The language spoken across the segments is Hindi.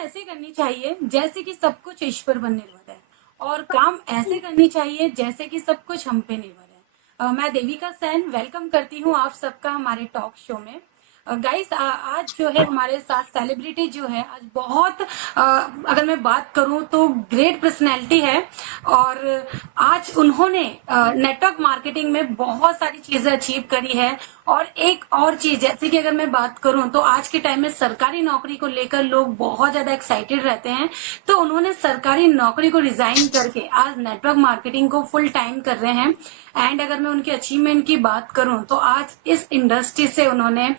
ऐसे करनी चाहिए जैसे कि सब कुछ ईश्वर पर निर्भर है और काम ऐसे करनी चाहिए जैसे कि सब कुछ हम पे निर्भर है। मैं देविका सेन वेलकम करती हूँ आप सबका हमारे टॉक शो में। गाइस आज जो है हमारे साथ सेलिब्रिटी जो है आज बहुत अगर मैं बात करूं तो ग्रेट पर्सनैलिटी है और आज उन्होंने नेटवर्क मार्केटिंग में बहुत सारी चीजें अचीव करी है। और एक और चीज जैसे कि अगर मैं बात करूं तो आज के टाइम में सरकारी नौकरी को लेकर लोग बहुत ज्यादा एक्साइटेड रहते हैं, तो उन्होंने सरकारी नौकरी को रिजाइन करके आज नेटवर्क मार्केटिंग को फुल टाइम कर रहे हैं। एंड अगर मैं उनके अचीवमेंट की बात करूं तो आज इस इंडस्ट्री से उन्होंने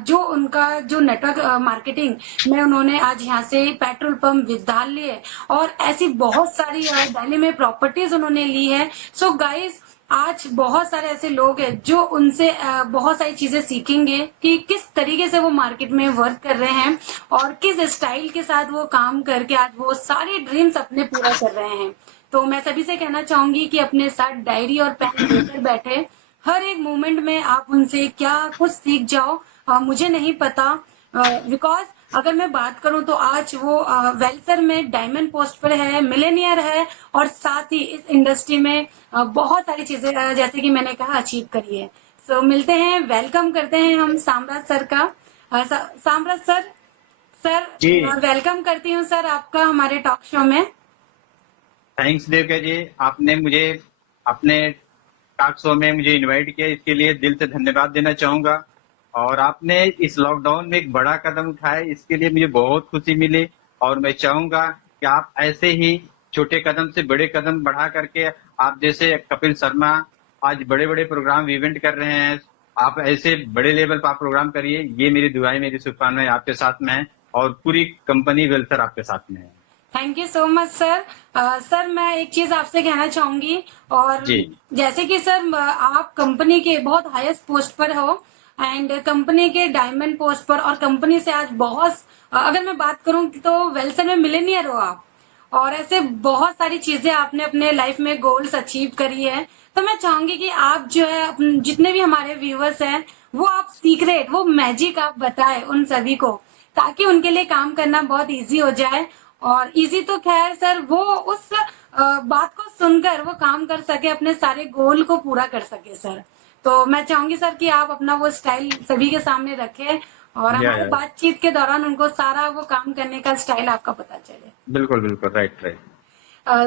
जो उनका जो नेटवर्क मार्केटिंग में उन्होंने आज यहाँ से पेट्रोल पंप, विद्यालय और ऐसी बहुत सारी दिल्ली में प्रॉपर्टीज उन्होंने ली है। सो गाइस आज बहुत सारे ऐसे लोग हैं जो उनसे बहुत सारी चीजें सीखेंगे कि किस तरीके से वो मार्केट में वर्क कर रहे हैं और किस स्टाइल के साथ वो काम करके आज वो सारे ड्रीम्स अपने पूरा कर रहे हैं। तो मैं सभी से कहना चाहूंगी कि अपने साथ डायरी और पेन लेकर बैठे, हर एक मोमेंट में आप उनसे क्या कुछ सीख जाओ मुझे नहीं पता। बिकॉज अगर मैं बात करूं तो आज वो वेलसर में डायमंड पोस्ट पर है, मिलेनियर है और साथ ही इस इंडस्ट्री में बहुत सारी चीजें जैसे कि मैंने कहा अचीव करी है। सो मिलते हैं, वेलकम करते हैं हम साम्राज सर का। साम्राज सर, जी वेलकम करती हूँ सर आपका हमारे टॉक शो में। थैंक्स देवका जी, आपने मुझे अपने टॉक शो में मुझे इनवाइट किया, इसके लिए दिल से धन्यवाद देना चाहूंगा। और आपने इस लॉकडाउन में एक बड़ा कदम उठाया, इसके लिए मुझे बहुत खुशी मिली। और मैं चाहूंगा कि आप ऐसे ही छोटे कदम से बड़े कदम बढ़ा करके, आप जैसे कपिल शर्मा आज बड़े बड़े प्रोग्राम इवेंट कर रहे हैं, आप ऐसे बड़े लेवल पर आप प्रोग्राम करिए। ये मेरी दुआएं, मेरी शुभकामनाएं आपके साथ में है और पूरी कंपनी वेलसर आपके साथ में है। Thank you so much sir. Sir मैं एक चीज आपसे कहना चाहूंगी और जी जैसे कि सर आप कंपनी के बहुत हाईएस्ट पोस्ट पर हो एंड कंपनी के डायमंड पोस्ट पर और कंपनी से आज बहुत अगर मैं बात करूं तो वेल्सन में मिलेनियर हो आप और ऐसे बहुत सारी चीजें आपने अपने लाइफ में गोल्स अचीव करी है। तो मैं चाहूंगी कि आप जो है जितने भी हमारे व्यूअर्स हैं वो आप सीक्रेट वो मैजिक आप बताएं उन सभी को ताकि उनके लिए काम करना बहुत इजी हो जाए। और इजी तो खैर सर वो उस बात को सुनकर वो काम कर सके, अपने सारे गोल को पूरा कर सके सर। तो मैं चाहूंगी सर कि आप अपना वो स्टाइल सभी के सामने रखें और हमारे या बातचीत के दौरान उनको सारा वो काम करने का स्टाइल आपका पता चले। बिल्कुल बिल्कुल, राइट राइट।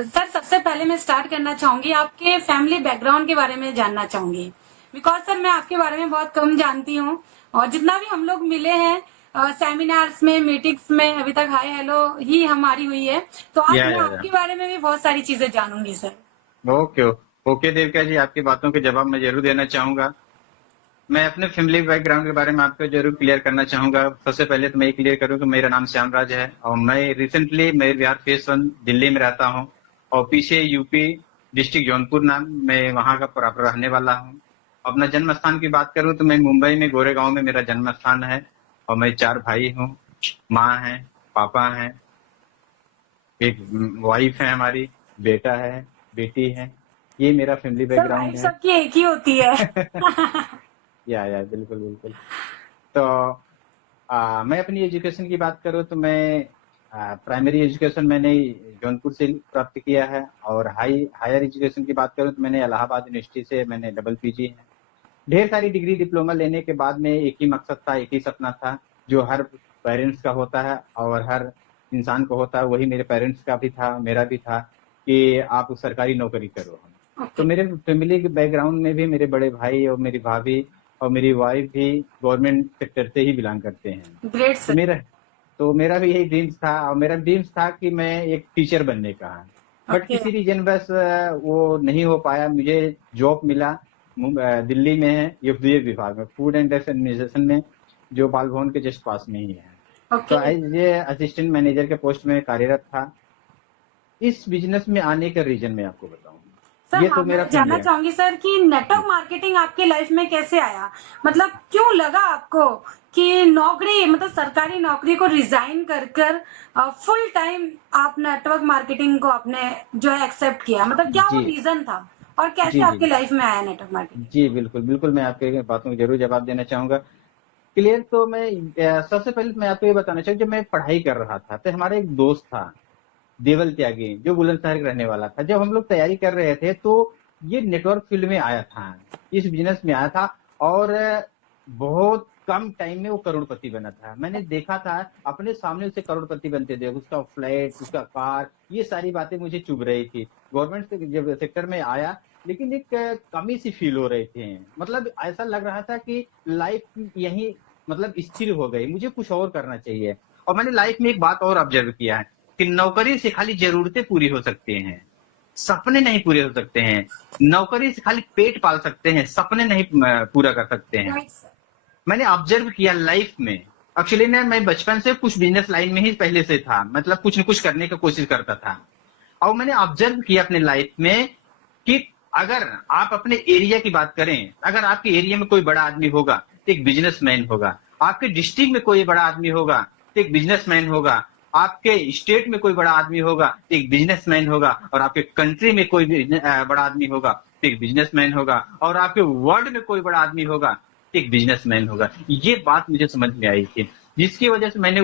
सर सबसे पहले मैं स्टार्ट करना चाहूंगी आपके फैमिली बैकग्राउंड के बारे में जानना चाहूंगी। बिकॉज सर मैं आपके बारे में बहुत कम जानती हूँ और जितना भी हम लोग मिले हैं सेमिनार्स में, मीटिंग्स में, अभी तक हाय हेलो ही हमारी हुई है। तो आज मैं या आपके बारे में भी बहुत सारी चीजें जानूंगी सर। ओके ओके देविका जी, आपकी बातों के जवाब मैं जरूर देना चाहूंगा। मैं अपने फैमिली बैकग्राउंड के बारे में आपको जरूर क्लियर करना चाहूंगा। सबसे पहले तो मैं ये क्लियर करूं कि मेरा नाम श्यामराज है और मैं बिहार फेस 1 दिल्ली में रहता हूं और पीछे यूपी डिस्ट्रिक्ट जौनपुर नाम, मैं वहां का प्रॉपर रहने वाला हूं। अपना जन्म स्थान की बात करूं तो मैं मुंबई में गोरेगांव में मेरा जन्म स्थान है और मैं 4 भाई हूं, माँ है, पापा है, एक वाइफ है हमारी, बेटा है, बेटी है। ये मेरा फैमिली सर वाइफ बैकग्राउंड है। सबकी एक ही होती है। या बिल्कुल बिल्कुल। तो मैं अपनी एजुकेशन की बात करूँ तो मैं प्राइमरी एजुकेशन मैंने जौनपुर से प्राप्त किया है और हायर एजुकेशन की बात करूँ तो मैंने इलाहाबाद यूनिवर्सिटी से मैंने डबल पीजी है। ढेर सारी डिग्री डिप्लोमा लेने के बाद में एक ही मकसद था, एक ही सपना था जो हर पेरेंट्स का होता है और हर इंसान को होता है, वही मेरे पेरेंट्स का भी था, मेरा भी था कि आप सरकारी नौकरी करो। तो ओके, मेरे फैमिली के बैकग्राउंड में भी मेरे बड़े भाई और मेरी भाभी और मेरी वाइफ भी गवर्नमेंट सेक्टर से ही बिलोंग करते हैं। ग्रेट तो सर। मेरा भी यही ड्रीम्स था और मेरा ड्रीम्स था कि मैं एक टीचर बनने का। बट ओके, किसी रीजन बस वो नहीं हो पाया। मुझे जॉब मिला दिल्ली में है, एफडीए विभाग में, फूड एंड ड्रग्स एडमिनिस्ट्रेशन में, जो बाल भवन के जस्ट पास में ही है। तो okay. As a assistant manager के पोस्ट में कार्यरत था। इस बिजनेस में आने का रीजन मैं आपको बताऊं, सर ये हाँ तो मेरा मैं फैमिली जानना है। चाहूंगी सर कि नेटवर्क मार्केटिंग आपकी लाइफ में कैसे आया, मतलब क्यों लगा आपको कि नौकरी मतलब सरकारी नौकरी को रिजाइन कर कर फुल टाइम आप नेटवर्क मार्केटिंग को आपने जो है एक्सेप्ट किया, मतलब क्या वो जी रीजन था और कैसे जी जी आपकी लाइफ में आया नेटवर्क मार्केटिंग। जी बिल्कुल बिल्कुल, मैं आपके बातों को जरूर जवाब देना चाहूंगा। क्लियर तो मैं सबसे पहले मैं आपको ये बताना चाहूँ, जब मैं पढ़ाई कर रहा था तो हमारा एक दोस्त था देवल त्यागी, जो बुलंदशहर का रहने वाला था। जब हम लोग तैयारी कर रहे थे तो ये नेटवर्क फील्ड में आया था, इस बिजनेस में आया था, और बहुत कम टाइम में वो करोड़पति बना था। मैंने देखा था अपने सामने उसे करोड़पति बनते थे, उसका फ्लैट, उसका कार, ये सारी बातें मुझे चुभ रही थी। गवर्नमेंट से जब सेक्टर में आया, लेकिन एक कमी सी फील हो रही थी। मतलब ऐसा लग रहा था कि लाइफ यही मतलब स्थिर हो गई, मुझे कुछ और करना चाहिए। और मैंने लाइफ में एक बात और ऑब्जर्व किया है कि नौकरी से खाली जरूरतें पूरी हो सकती हैं, सपने नहीं पूरे हो सकते हैं। नौकरी से खाली पेट पाल सकते हैं, सपने नहीं पूरा कर सकते हैं। Right sir. मैंने ऑब्जर्व किया लाइफ में। एक्चुअली ना मैं बचपन से कुछ बिजनेस लाइन में ही पहले से था, मतलब कुछ न कुछ करने की कोशिश करता था। और मैंने ऑब्जर्व किया अपने लाइफ में कि अगर आप अपने एरिया की बात करें, अगर आपके एरिया में कोई बड़ा आदमी होगा तो एक बिजनेसमैन होगा, आपके डिस्ट्रिक्ट में कोई बड़ा आदमी होगा तो एक बिजनेसमैन होगा, आपके स्टेट में कोई बड़ा आदमी होगा तो एक बिजनेसमैन होगा, और आपके कंट्री में कोई बड़ा आदमी होगा तो एक बिजनेसमैन होगा, और आपके वर्ल्ड में कोई बड़ा आदमी होगा तो एक बिजनेसमैन होगा। ये बात मुझे समझ में आई थी, जिसकी वजह से मैंने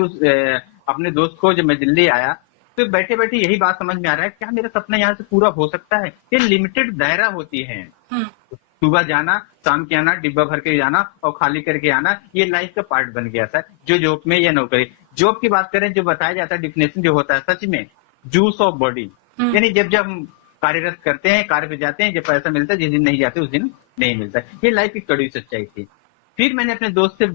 अपने दोस्त को, जब मैं दिल्ली आया तो बैठे बैठे यही बात समझ में आ रहा है, क्या मेरा सपना यहाँ से पूरा हो सकता है? ये लिमिटेड दायरा होती है, सुबह जाना, शाम के आना, डिब्बा भर के जाना और खाली करके आना, ये लाइफ का पार्ट बन गया था। जो जॉब में या नौकरी, जॉब की बात करें, जो बताया जाता है डिफिनेशन जो होता है, सच में जूस ऑफ बॉडी, यानी जब जब हम कार्यरत करते हैं, कार्य पे जाते हैं, जब पैसा मिलता है, जिस दिन नहीं जाते उस दिन नहीं मिलता। ये लाइफ की कड़वी सच्चाई थी। फिर मैंने अपने दोस्त से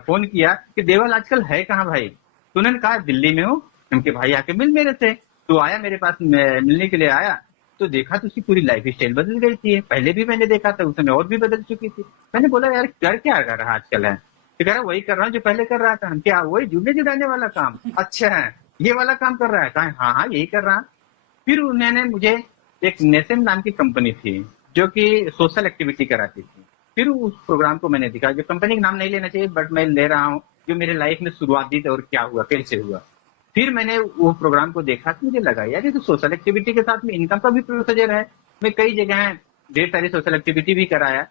फोन किया कि देवल आजकल है कहाँ भाई? तो उन्होंने कहा दिल्ली में हूँ। उनके भाई आके मिल मेरे से, तो आया मेरे पास, मिलने के लिए आया तो देखा तो उसकी पूरी लाइफ स्टाइल बदल गई थी। पहले भी मैंने देखा था, उस समय और भी बदल चुकी थी। मैंने बोला यार कर क्या कर रहा आजकल है? तो कह रहा वही कर रहा हूँ जो पहले कर रहा था। हम क्या वही जुड़ने जुड़ाने वाला काम? अच्छा है, ये वाला काम कर रहा है? कहा हाँ हाँ यही कर रहा। फिर उन्होंने मुझे, एक नेसेम नाम की कंपनी थी जो कि सोशल एक्टिविटी कराती थी, फिर उस प्रोग्राम को मैंने दिखा। जो कंपनी का नाम नहीं लेना चाहिए बट मैं ले रहा हूँ, जो मेरे लाइफ में शुरुआत दी थी और क्या हुआ, कैसे हुआ। फिर मैंने वो प्रोग्राम को देखा तो मुझे लगा यार ये तो सोशल एक्टिविटी के साथ में इनकम का भी प्रोसीजर है। मैं कई जगह ढेर सारी सोशल एक्टिविटी भी कराया।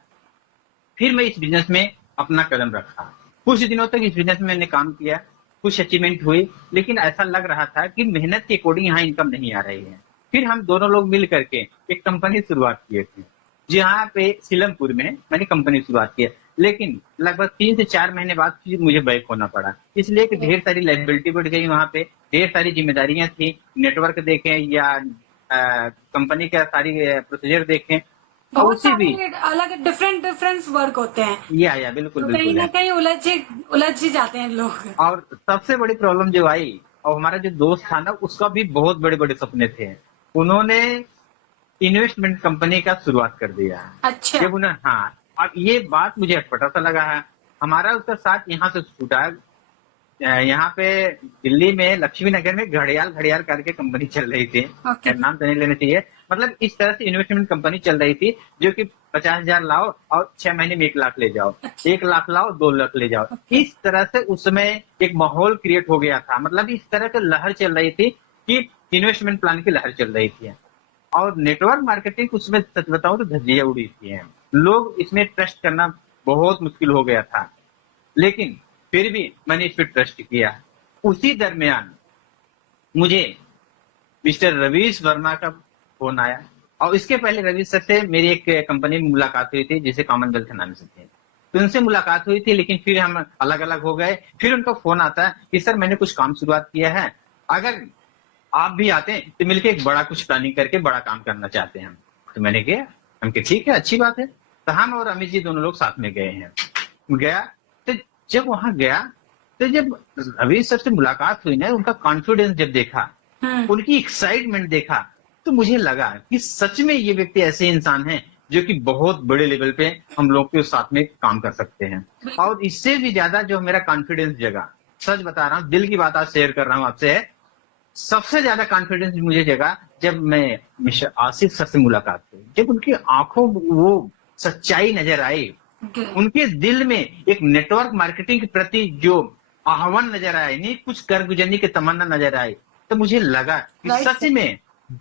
फिर मैं इस बिजनेस में अपना कदम रखा। कुछ दिनों तक इस बिजनेस में मैंने काम किया, कुछ अचीवमेंट हुई, लेकिन ऐसा लग रहा था कि मेहनत के अकॉर्डिंग यहाँ इनकम नहीं आ रही है। फिर हम दोनों लोग मिल करके एक कंपनी शुरुआत किए थे, जहाँ पे सीलमपुर में मैंने कंपनी शुरुआत की। लेकिन लगभग 3 से 4 महीने बाद फिर मुझे बैक होना पड़ा, इसलिए कि ढेर सारी लाइबिलिटी बढ़ गई, वहां पे ढेर सारी जिम्मेदारियां थी। नेटवर्क देखें या कंपनी का सारी प्रोसीजर देखें, और बहुत उसी भी सारे अलग डिफरेंट वर्क होते हैं, या बिल्कुल तो कहीं बिल्कुल ना है। कहीं उलझ ही जाते हैं लोग। और सबसे बड़ी प्रॉब्लम जो आई, और हमारा जो दोस्त था ना, उसका भी बहुत बड़े बड़े सपने थे। उन्होंने इन्वेस्टमेंट कंपनी का शुरुआत कर दिया। अच्छा। जब उन्हें, हाँ, अब ये बात मुझे अटपटा सा लगा है। हमारा उसका साथ यहाँ से छूटा। यहाँ पे दिल्ली में लक्ष्मी नगर में घड़ियाल घड़ियाल करके कंपनी चल रही थी, ओके। नाम तो नहीं लेना चाहिए। मतलब इस तरह से इन्वेस्टमेंट कंपनी चल रही थी, जो कि 50,000 लाओ और 6 महीने में 1 लाख ले जाओ, 1 लाख लाओ 2 लाख ले जाओ। इस तरह से उस समय एक माहौल क्रिएट हो गया था। मतलब इस तरह की लहर चल रही थी कि इन्वेस्टमेंट प्लान की लहर चल रही थी। और नेटवर्क मार्केटिंग उसमें सच बताऊं तो धज्जियां उड़ी थी। लोग इसमें ट्रस्ट करना बहुत मुश्किल हो गया था, लेकिन फिर भी मैंने इस पर ट्रस्ट किया। उसी दरमियान मुझे मिस्टर रवीश वर्मा का फोन आया, और इसके पहले रवीश सर से मेरी एक कंपनी में मुलाकात हुई थी, जिसे कॉमनवेल्थ नाम से थे, तो उनसे मुलाकात हुई थी, लेकिन फिर हम अलग अलग हो गए। फिर उनका फोन आता है कि सर मैंने कुछ काम शुरुआत किया है, अगर आप भी आते हैं तो मिलकर एक बड़ा कुछ प्लानिंग करके बड़ा काम करना चाहते हैं हम। तो मैंने किया, हम कहा ठीक है, अच्छी बात है। तो हम और अमित जी दोनों लोग साथ में गए हैं। गया तो जब वहां गया, तो जब रवीश सर से मुलाकात हुई ना, उनका कॉन्फिडेंस जब देखा, उनकी एक्साइटमेंट देखा, तो मुझे लगा कि सच में ये व्यक्ति ऐसे इंसान हैं जो कि बहुत बड़े लेवल पे हम लोग के साथ में काम कर सकते हैं। और इससे भी ज्यादा जो मेरा कॉन्फिडेंस जगा, सच बता रहा हूँ, दिल की बात आज शेयर कर रहा हूँ आपसे, सबसे ज्यादा कॉन्फिडेंस मुझे जगा जब मैं मिस्टर आसिफ सर से मुलाकात हुई। जब उनकी आंखों वो सच्चाई नजर आई, उनके दिल में एक नेटवर्क मार्केटिंग के प्रति जो आह्वान नजर आया, नहीं कुछ कर गुजरने की तमन्ना नजर आई, तो मुझे लगा कि सच में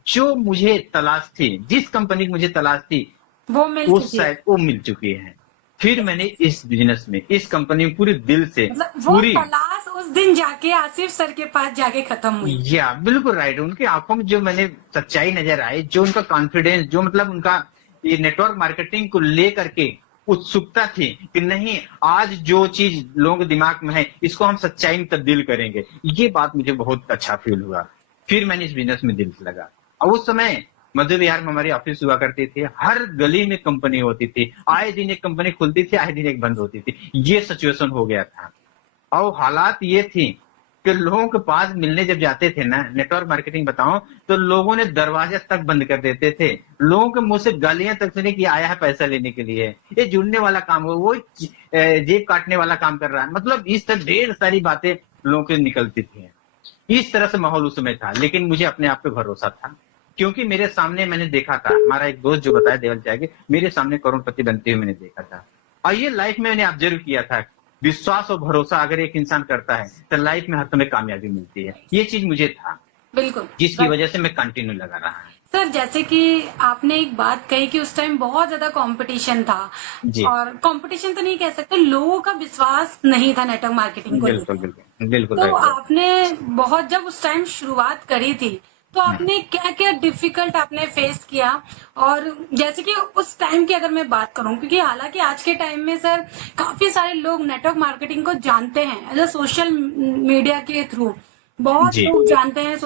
जो मुझे तलाश थी, जिस कंपनी की मुझे तलाश थी, वो शायद वो मिल चुकी है। फिर मैंने इस बिजनेस में, इस कंपनी में पूरे दिल से, मतलब वो पूरी, क्लास उस दिन जाके आसिफ सर के पास जाके खत्म हुई। या बिल्कुल राइट, उनकी आंखों में जो मैंने सच्चाई नजर आई, जो उनका कॉन्फिडेंस, जो मतलब उनका ये नेटवर्क मार्केटिंग को लेकर के उत्सुकता थी कि नहीं, आज जो चीज लोगों के दिमाग में है इसको हम सच्चाई में तब्दील करेंगे, ये बात मुझे बहुत अच्छा फील हुआ। फिर मैंने इस बिजनेस में दिल से लगा। और उस समय मध्य विहार में हमारी ऑफिस हुआ करती थी, हर गली में कंपनी होती थी, आए दिन एक कंपनी खुलती थी, आए दिन एक बंद होती थी, ये सिचुएशन हो गया था। और हालात ये थी कि लोगों के पास मिलने जब जाते थे ना, नेटवर्क मार्केटिंग बताओ, तो लोगों ने दरवाजे तक बंद कर देते थे, लोगों के मुंह से गालियां तक सुनी कि आया है पैसा लेने के लिए, ये जुड़ने वाला काम हो, वो जेब काटने वाला काम कर रहा है, मतलब इस तरह ढेर सारी बातें लोगों की निकलती थी। इस तरह से माहौल उस समय था, लेकिन मुझे अपने आप पे भरोसा था, क्योंकि मेरे सामने मैंने देखा था, हमारा एक दोस्त जो बताया देवल त्यागी, मेरे सामने करोड़पति बनते हुए मैंने देखा था। और ये लाइफ में मैंने ऑब्जर्व किया था, विश्वास और भरोसा अगर एक इंसान करता है तो लाइफ में हर समय कामयाबी मिलती है, ये चीज मुझे था, बिल्कुल, जिसकी वजह से मैं कंटिन्यू लगा रहा। सर जैसे कि आपने एक बात कही कि उस टाइम बहुत ज्यादा कंपटीशन था, जी और कंपटीशन तो नहीं कह सकते, लोगों का विश्वास नहीं था नेटवर्क मार्केटिंग को बिल्कुल लेकर। बिल्कुल बिल्कुल तो राइट। आपने बहुत, जब उस टाइम शुरुआत करी थी, तो आपने क्या क्या डिफिकल्ट आपने फेस किया? और जैसे कि उस टाइम की अगर मैं बात करूं, क्योंकि हालांकि आज के टाइम में सर काफी सारे लोग नेटवर्क मार्केटिंग को जानते हैं एज अ सोशल मीडिया के थ्रू, बहुत जी लोग जानते हैं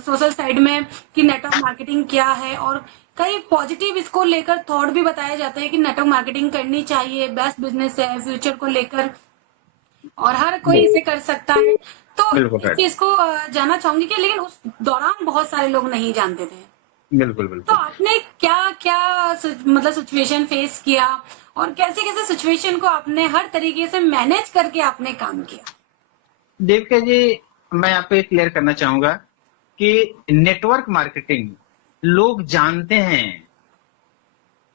सोशल साइड में कि नेटवर्क मार्केटिंग क्या है, और कई पॉजिटिव इसको लेकर थॉट भी बताए जाते हैं कि नेटवर्क मार्केटिंग करनी चाहिए, बेस्ट बिजनेस है फ्यूचर को लेकर, और हर कोई इसे कर सकता है। तो बिल्कुल इस राइट, चीज को जानना चाहूंगी कि लेकिन उस दौरान बहुत सारे लोग नहीं जानते थे, बिल्कुल तो बिल्कुल। आपने क्या क्या मतलब सिचुएशन फेस किया, और कैसे कैसे सिचुएशन को आपने हर तरीके से मैनेज करके आपने काम किया? देवके जी, मैं आपको ये क्लियर करना चाहूंगा कि नेटवर्क मार्केटिंग लोग जानते हैं,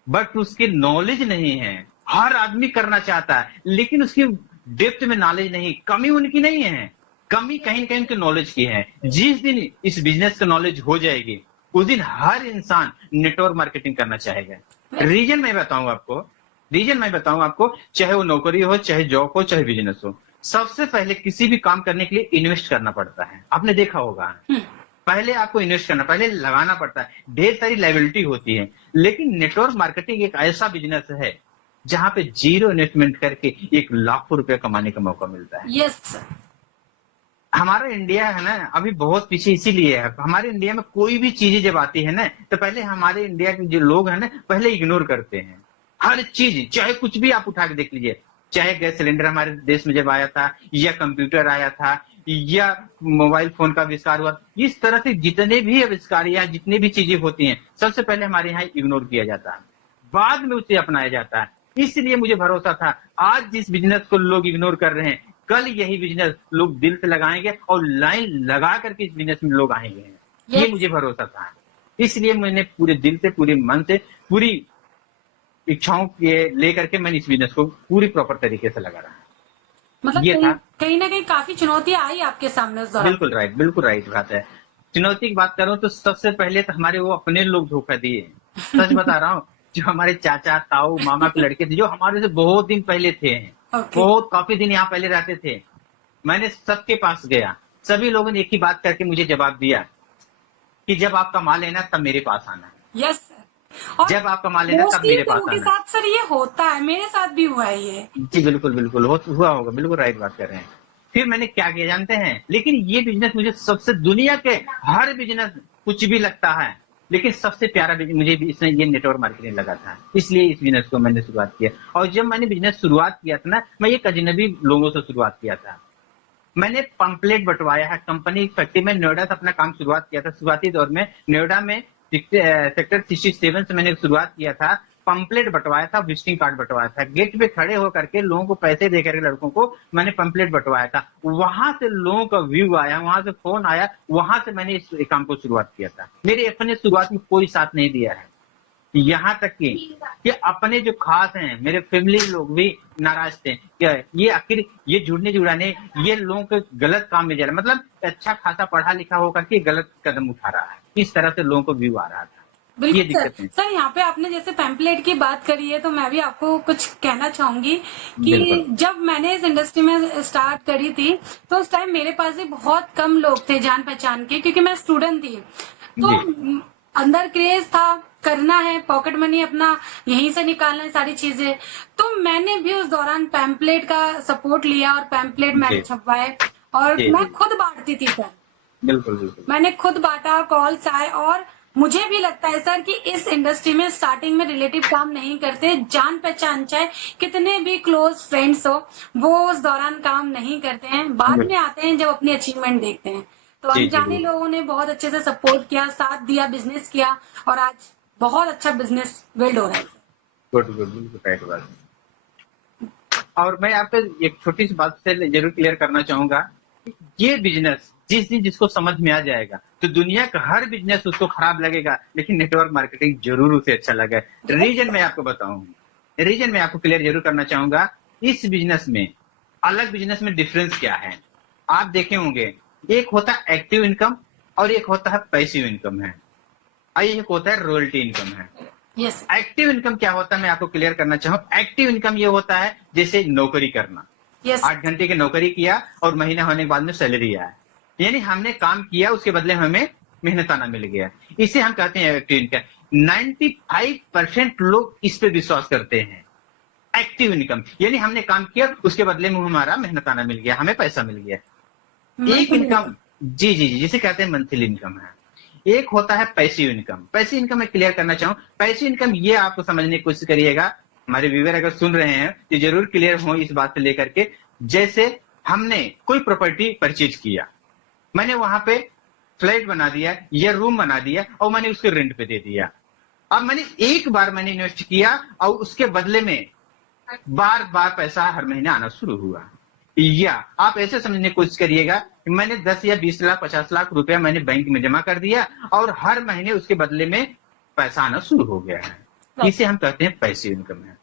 बट उसकी नॉलेज नहीं है। हर आदमी करना चाहता है, लेकिन उसकी डेप्थ में नॉलेज नहीं, कमी उनकी नहीं है, कमी कहीं कहीं उनकी नॉलेज की है। जिस दिन इस बिजनेस की नॉलेज हो जाएगी, उस दिन हर इंसान नेटवर्क मार्केटिंग करना चाहेगा। रीजन मैं बताऊं आपको, चाहे वो नौकरी हो, चाहे जॉब हो, चाहे बिजनेस हो, सबसे पहले किसी भी काम करने के लिए इन्वेस्ट करना पड़ता है। आपने देखा होगा, पहले आपको इन्वेस्ट करना, पहले लगाना पड़ता है, ढेर सारी लाइबिलिटी होती है। लेकिन नेटवर्क मार्केटिंग एक ऐसा बिजनेस है जहां पे जीरो इन्वेस्टमेंट करके 1 लाख रुपए कमाने का मौका मिलता है। Yes sir. हमारा इंडिया है ना अभी बहुत पीछे, इसीलिए है। हमारे इंडिया में कोई भी चीजें जब आती है ना, तो पहले हमारे इंडिया के जो लोग हैं ना, पहले इग्नोर करते हैं हर चीज, चाहे कुछ भी आप उठा के देख लीजिए, चाहे गैस सिलेंडर हमारे देश में जब आया था, या कंप्यूटर आया था, या मोबाइल फोन का आविष्कार हुआ, इस तरह से जितने भी आविष्कार या जितनी भी चीजें होती हैं, सबसे पहले हमारे यहाँ इग्नोर किया जाता है, बाद में उसे अपनाया जाता है। इसलिए मुझे भरोसा था, आज जिस बिजनेस को लोग इग्नोर कर रहे हैं, कल यही बिजनेस लोग दिल से लगाएंगे और लाइन लगा करके इस बिजनेस में लोग आएंगे। ये यस। मुझे भरोसा था, इसलिए मैंने पूरे दिल से, पूरे मन से, पूरी इच्छाओं के लेकर के मैंने इस बिजनेस को पूरी प्रॉपर तरीके से लगा रहा। मतलब ये था। कहीं ना कहीं काफी चुनौतियां आई आपके सामने उस दौरान? बिल्कुल राइट बात है। चुनौती की बात करूं तो सबसे पहले तो हमारे वो अपने लोग धोखा दिए, सच बता रहा हूँ। जो हमारे चाचा, ताऊ, मामा के लड़के थे, जो हमारे से बहुत दिन पहले थे, ओके। बहुत काफी दिन यहाँ पहले रहते थे, मैंने सबके पास गया, सभी लोगों ने एक ही बात करके मुझे जवाब दिया कि जब आप कमा लेना तब मेरे पास आना, यस सर। और जब आप कमा लेना तब मोस्टली मेरे पास लोगों के आना। साथ सर ये होता है, मेरे साथ भी हुआ है ये। जी बिल्कुल बिल्कुल हुआ होगा, बिल्कुल राइट बात कर रहे हैं। फिर मैंने क्या किया जानते हैं, लेकिन ये बिजनेस मुझे सबसे, दुनिया के हर बिजनेस कुछ भी लगता है, लेकिन सबसे प्यारा मुझे भी इसमें ये नेटवर्क मार्केटिंग लगा था, इसलिए इस बिजनेस को मैंने शुरुआत किया। और जब मैंने बिजनेस शुरुआत किया था ना, मैं एक अजनबी लोगों से शुरुआत किया था। मैंने पंपलेट बंटवाया है, कंपनी फैक्ट्री में नोएडा से अपना काम शुरुआत किया था। शुरुआती दौर में नोएडा में सेक्टर 67 से मैंने शुरुआत किया था। पंपलेट बंटवाया था, विजिटिंग कार्ड बंटवाया था, गेट पे खड़े होकर के लोगों को पैसे दे करके, लड़कों को मैंने पंपलेट बंटवाया था। वहां से लोगों का व्यू आया, वहां से फोन आया, वहां से मैंने इस काम को शुरुआत किया था। मेरे अपने शुरुआत में कोई साथ नहीं दिया है, यहाँ तक कि अपने जो खास हैं, मेरे फैमिली लोग भी नाराज थे कि ये आखिर ये जुड़ने जुड़ाने, ये लोगों के गलत काम में जा रहा है, मतलब अच्छा खासा पढ़ा लिखा होकर के गलत कदम उठा रहा है, इस तरह से लोगों को व्यू आ रहा था। ये बिल्कुल सर। दिक्कत है। सर यहाँ पे आपने जैसे पैम्पलेट की बात करी है, तो मैं भी आपको कुछ कहना चाहूंगी बिल्कुल। कि जब मैंने इस इंडस्ट्री में स्टार्ट करी थी, तो उस टाइम मेरे पास भी बहुत कम लोग थे जान पहचान के, क्योंकि मैं स्टूडेंट थी। तो जी अंदर क्रेज था, करना है, पॉकेट मनी अपना यहीं से निकालना है सारी चीजें। तो मैंने भी उस दौरान पैम्पलेट का सपोर्ट लिया और पैम्पलेट मैंने जी छपवाए, और जी मैं जी। खुद बांटती थी सर। बिल्कुल बिल्कुल। मैंने खुद बांटा, कॉल्स आए, और मुझे भी लगता है सर कि इस इंडस्ट्री में स्टार्टिंग में रिलेटिव काम नहीं करते, जान पहचान चाहे कितने भी क्लोज फ्रेंड्स हो, वो उस दौरान काम नहीं करते हैं, बाद में आते हैं जब अपनी अचीवमेंट देखते हैं। तो जी जी अनजाने बिल्कुल। लोगों ने बहुत अच्छे से सपोर्ट किया, साथ दिया, बिजनेस किया, और आज बहुत अच्छा बिजनेस बिल्ड हो रहा है। गुड गुड, बिल्कुल राइट बात। और मैं आपको एक छोटी सी बात से जरूर क्लियर करना चाहूंगा, ये बिजनेस जिस दिन जिसको समझ में आ जाएगा तो दुनिया का हर बिजनेस उसको खराब लगेगा, लेकिन नेटवर्क मार्केटिंग जरूर उसे अच्छा लगा। रीजन मैं आपको बताऊं, रीजन मैं आपको क्लियर जरूर करना चाहूंगा। इस बिजनेस में, अलग बिजनेस में डिफरेंस क्या है, आप देखे होंगे। एक होता है एक्टिव इनकम और एक होता है पैसिव इनकम है, और एक होता है रॉयल्टी इनकम है। यस। एक्टिव इनकम क्या होता है मैं आपको क्लियर करना चाहूँ। एक्टिव इनकम ये होता है जैसे नौकरी करना, यस। 8 घंटे की नौकरी किया और महीना होने के बाद में सैलरी आया, यानी हमने काम किया उसके बदले में हमें मेहनताना मिल गया, इसे हम कहते हैं एक्टिव इनकम। 95% लोग इस पे विश्वास करते हैं। एक्टिव इनकम यानी हमने काम किया उसके बदले में हमारा मेहनताना मिल गया, हमें पैसा मिल गया। एक मंथली इनकम, जी जी जी, जिसे कहते हैं मंथली इनकम है। एक होता है पैसिव इनकम। पैसिव इनकम मैं क्लियर करना चाहूं, पैसिव इनकम ये आपको समझने की कोशिश करिएगा, हमारे व्यूअर अगर सुन रहे हैं तो जरूर क्लियर हो इस बात से लेकर के। जैसे हमने कोई प्रॉपर्टी परचेज किया, मैंने वहां पे फ्लैट बना दिया या रूम बना दिया और मैंने उसको रेंट पे दे दिया। अब मैंने एक बार मैंने इन्वेस्ट किया और उसके बदले में बार बार पैसा हर महीने आना शुरू हुआ। या आप ऐसे समझने की कोशिश करिएगा कि मैंने 10 या 20 लाख 50 लाख रुपया मैंने बैंक में जमा कर दिया और हर महीने उसके बदले में पैसा आना शुरू हो गया है। इसे हम कहते हैं पैसिव इनकम है।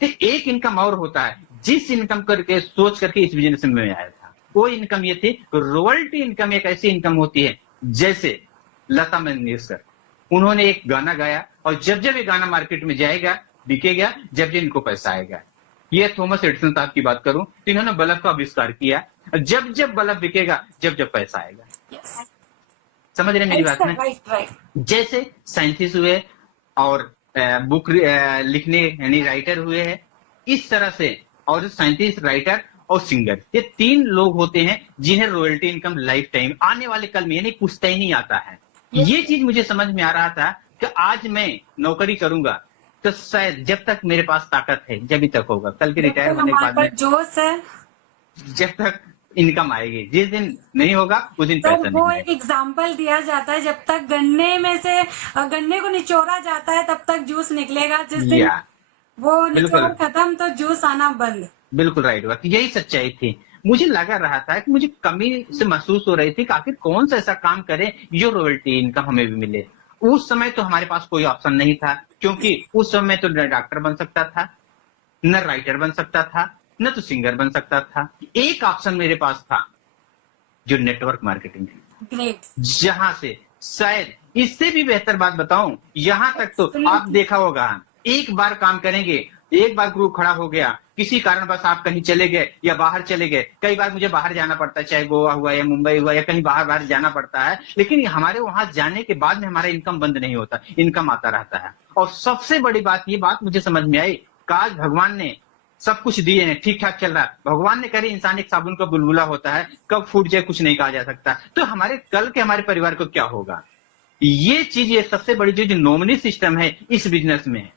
तो एक इनकम और होता है, जिस इनकम करके सोच करके इस बिजनेस में आया था, वो इनकम ये थी रॉयल्टी इनकम। एक ऐसी इनकम होती है जैसे लता मंगेशकर, उन्होंने एक गाना गाया और जब जब ये गाना मार्केट में जाएगा, बिकेगा, जब जब इनको पैसा आएगा। ये थॉमस एडिसन साहब की बात करूं तो इन्होंने बल्ब का आविष्कार किया, जब जब बल्ब बिकेगा जब जब पैसा आएगा। यस। समझ रहे हैं मेरी बात में? Right right. जैसे साइंटिस्ट हुए और बुक लिखने यानी राइटर हुए हैं, इस तरह से। और साइंटिस्ट, राइटर और सिंगर, ये 3 लोग होते हैं जिन्हें रॉयल्टी इनकम लाइफ टाइम आने वाले कल में यानी पुश्तैनी नहीं आता है। ये चीज मुझे समझ में आ रहा था कि आज मैं नौकरी करूंगा तो शायद जब तक मेरे पास ताकत है जब तक होगा, कल के रिटायर होने के हमारे बाद में पास जोश है। जब तक इनकम आएगी, जिस दिन नहीं होगा उस दिन सर पैसा वो नहीं एक आएगा। एग्जाम्पल दिया जाता है, जब तक गन्ने में से गन्ने को निचोड़ा जाता है तब तक जूस निकलेगा, जिस दिन या वो निचोड़ बिल्कुल खत्म तो जूस आना बंद। बिल्कुल राइट बात, यही सच्चाई थी। मुझे लगा रहा था कि मुझे कमी से महसूस हो रही थी कि आखिर कौन सा ऐसा काम करें जो रॉयल्टी इनकम हमें भी मिले। उस समय तो हमारे पास कोई ऑप्शन नहीं था, क्योंकि उस समय तो न डॉक्टर बन सकता था, न राइटर बन सकता था, न तो सिंगर बन सकता था। एक ऑप्शन मेरे पास था जो नेटवर्क मार्केटिंग है, ग्रेट। जहां से शायद इससे भी बेहतर बात बताऊं, यहां तक तो आप देखा होगा, एक बार काम करेंगे, एक बार ग्रुप खड़ा हो गया, किसी कारणवश आप कहीं चले गए या बाहर चले गए। कई बार मुझे बाहर जाना पड़ता है, चाहे गोवा हुआ या मुंबई हुआ या कहीं बाहर बाहर जाना पड़ता है, लेकिन हमारे वहां जाने के बाद में हमारा इनकम बंद नहीं होता, इनकम आता रहता है। और सबसे बड़ी बात, ये बात मुझे समझ में आई, काश भगवान ने सब कुछ दिए हैं, ठीक ठाक चल रहा है, भगवान ने करे इंसान एक साबुन का बुलबुला होता है, कब फूट जाए कुछ नहीं कहा जा सकता। तो हमारे कल के हमारे परिवार को क्या होगा, ये चीज, ये सबसे बड़ी चीज नॉमिनी सिस्टम है इस बिजनेस में,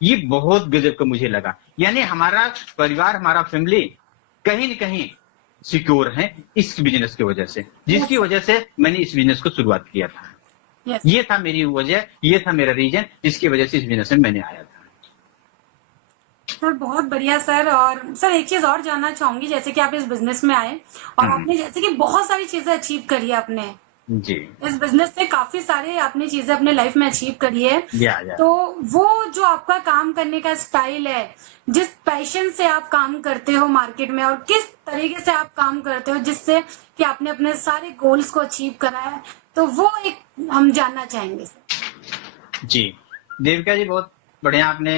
ये बहुत गजब का मुझे लगा। यानी हमारा परिवार, हमारा फैमिली कहीं न कहीं सिक्योर है इस बिजनेस की वजह से, जिसकी वजह से मैंने इस बिजनेस को शुरुआत किया था। ये था मेरी वजह, ये था मेरा रीजन, जिसकी वजह से इस बिजनेस में मैंने आया था। सर बहुत बढ़िया सर। और सर एक चीज और जानना चाहूंगी, जैसे कि आप इस बिजनेस में आए और आपने जैसे कि बहुत सारी चीजें अचीव करी है आपने जी, इस बिजनेस से, काफी सारे आपने चीजें अपने लाइफ में अचीव करी है। या। तो वो जो आपका काम करने का स्टाइल है, जिस पैशन से आप काम करते हो मार्केट में, और किस तरीके से आप काम करते हो जिससे कि आपने अपने सारे गोल्स को अचीव करा है, तो वो एक हम जानना चाहेंगे सर। जी, देविका जी बहुत बढ़िया आपने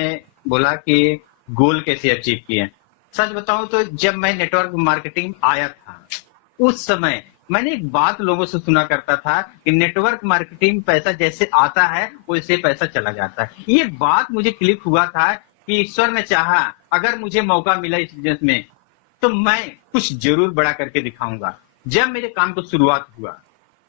बोला कि गोल कैसे अचीव किए। सच बताऊं तो जब मैं नेटवर्क मार्केटिंग में आया था, उस समय मैंने एक बात लोगों से सुना करता था कि नेटवर्क मार्केटिंग पैसा जैसे आता है वैसे पैसा चला जाता है। ये बात मुझे क्लिक हुआ था कि ईश्वर ने चाहा अगर मुझे मौका मिला इस बिजनेस में तो मैं कुछ जरूर बड़ा करके दिखाऊंगा। जब मेरे काम को शुरुआत हुआ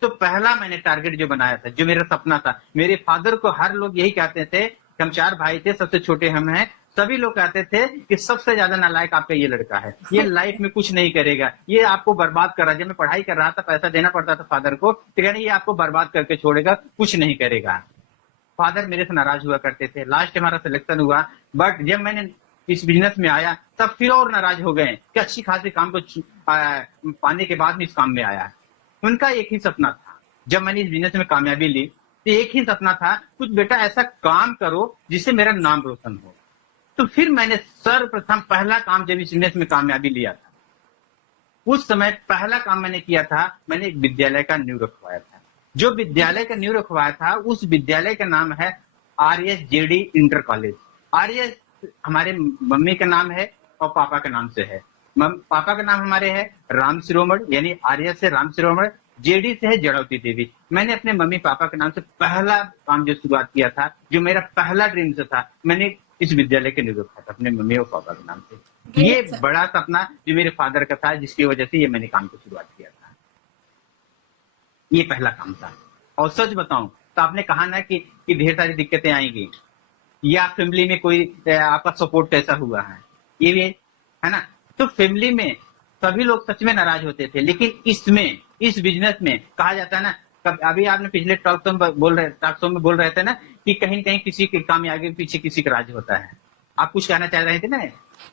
तो पहला मैंने टारगेट जो बनाया था, जो मेरा सपना था, मेरे फादर को हर लोग यही कहते थे कि हम 4 भाई थे, सबसे छोटे हम हैं। सभी लोग कहते थे कि सबसे ज्यादा नालायक आपका ये लड़का है, ये लाइफ में कुछ नहीं करेगा, ये आपको बर्बाद कर रहा है। जब मैं पढ़ाई कर रहा था, पैसा देना पड़ता था फादर को, तो कहने ये आपको बर्बाद करके छोड़ेगा, कुछ नहीं करेगा। फादर मेरे से नाराज हुआ करते थे। लास्ट हमारा सिलेक्शन हुआ, बट जब मैंने इस बिजनेस में आया तब फिर और नाराज हो गए कि अच्छी खासी काम को पाने के बाद भी इस काम में आया। उनका एक ही सपना था, जब मैंने इस बिजनेस में कामयाबी ली तो एक ही सपना था, कुछ बेटा ऐसा काम करो जिससे मेरा नाम रोशन हो। तो फिर मैंने सर्वप्रथम पहला काम जब इस बिजनेस में कामयाबी लिया था, उस समय पहला काम मैंने किया था, मैंने एक विद्यालय का नींव रखवाया था। जो विद्यालय का नींव रखवाया था उस विद्यालय का नाम है RSJD इंटर कॉलेज। आर्यस हमारे मम्मी का नाम है और पापा का नाम से है। पापा का नाम हमारे है राम शिरोमण, यानी आर्य से राम शिरोमण, जेडी से है जड़ौती देवी। मैंने अपने मम्मी पापा के नाम से पहला काम जो शुरुआत किया था, जो मेरा पहला ड्रीम से था, मैंने इस विद्यालय के नींव रखा था अपने मम्मी और पापा के नाम से। ये ग्रेट सर। बड़ा सपना जो मेरे फादर का था, जिसकी वजह से ये मैंने काम की शुरुआत किया था। ये पहला काम था। और सच बताऊं तो आपने कहा ना कि ढेर सारी दिक्कतें आएंगी, या फैमिली में कोई आपका सपोर्ट कैसा हुआ है, ये भी है ना। तो फैमिली में सभी लोग सच में नाराज होते थे, लेकिन इसमें इस बिजनेस में कहा जाता है ना, अभी आपने पिछले टॉक शो में बोल रहे थे ना कि कहीं कहीं किसी के कामयाबी के पीछे किसी का राज होता है। आप कुछ कहना चाह रहे थे ना।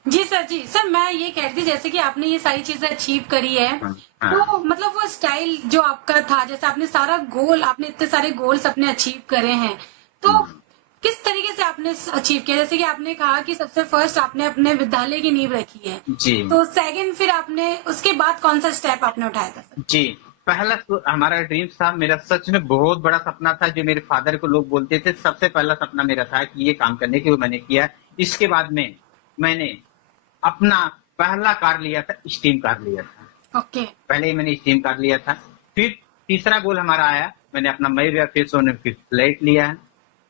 जी सर, जी सर, मैं ये कह रही थी जैसे कि आपने ये सारी चीजें अचीव करी है, हाँ, हाँ, तो मतलब वो स्टाइल जो आपका था, जैसे आपने सारा गोल, आपने इतने सारे गोल्स अपने अचीव करे हैं, तो किस तरीके से आपने अचीव किया? जैसे कि आपने कहा कि सबसे फर्स्ट आपने अपने विद्यालय की नींव रखी है, जी तो सेकंड फिर आपने उसके बाद कौन सा स्टेप आपने उठाया था सर? जी, पहला तो हमारा ड्रीम था, मेरा सच में बहुत बड़ा सपना था, जो मेरे फादर को लोग बोलते थे सबसे पहला सपना मेरा था कि ये काम करने की, वो मैंने किया। इसके बाद में मैंने अपना पहला कार लिया था, स्टीम कार लिया था। ओके। पहले ही मैंने स्टीम कार लिया था। फिर तीसरा गोल हमारा आया, मैंने अपना मयूर एयरफोर्स ने फिर फ्लाइट लिया है।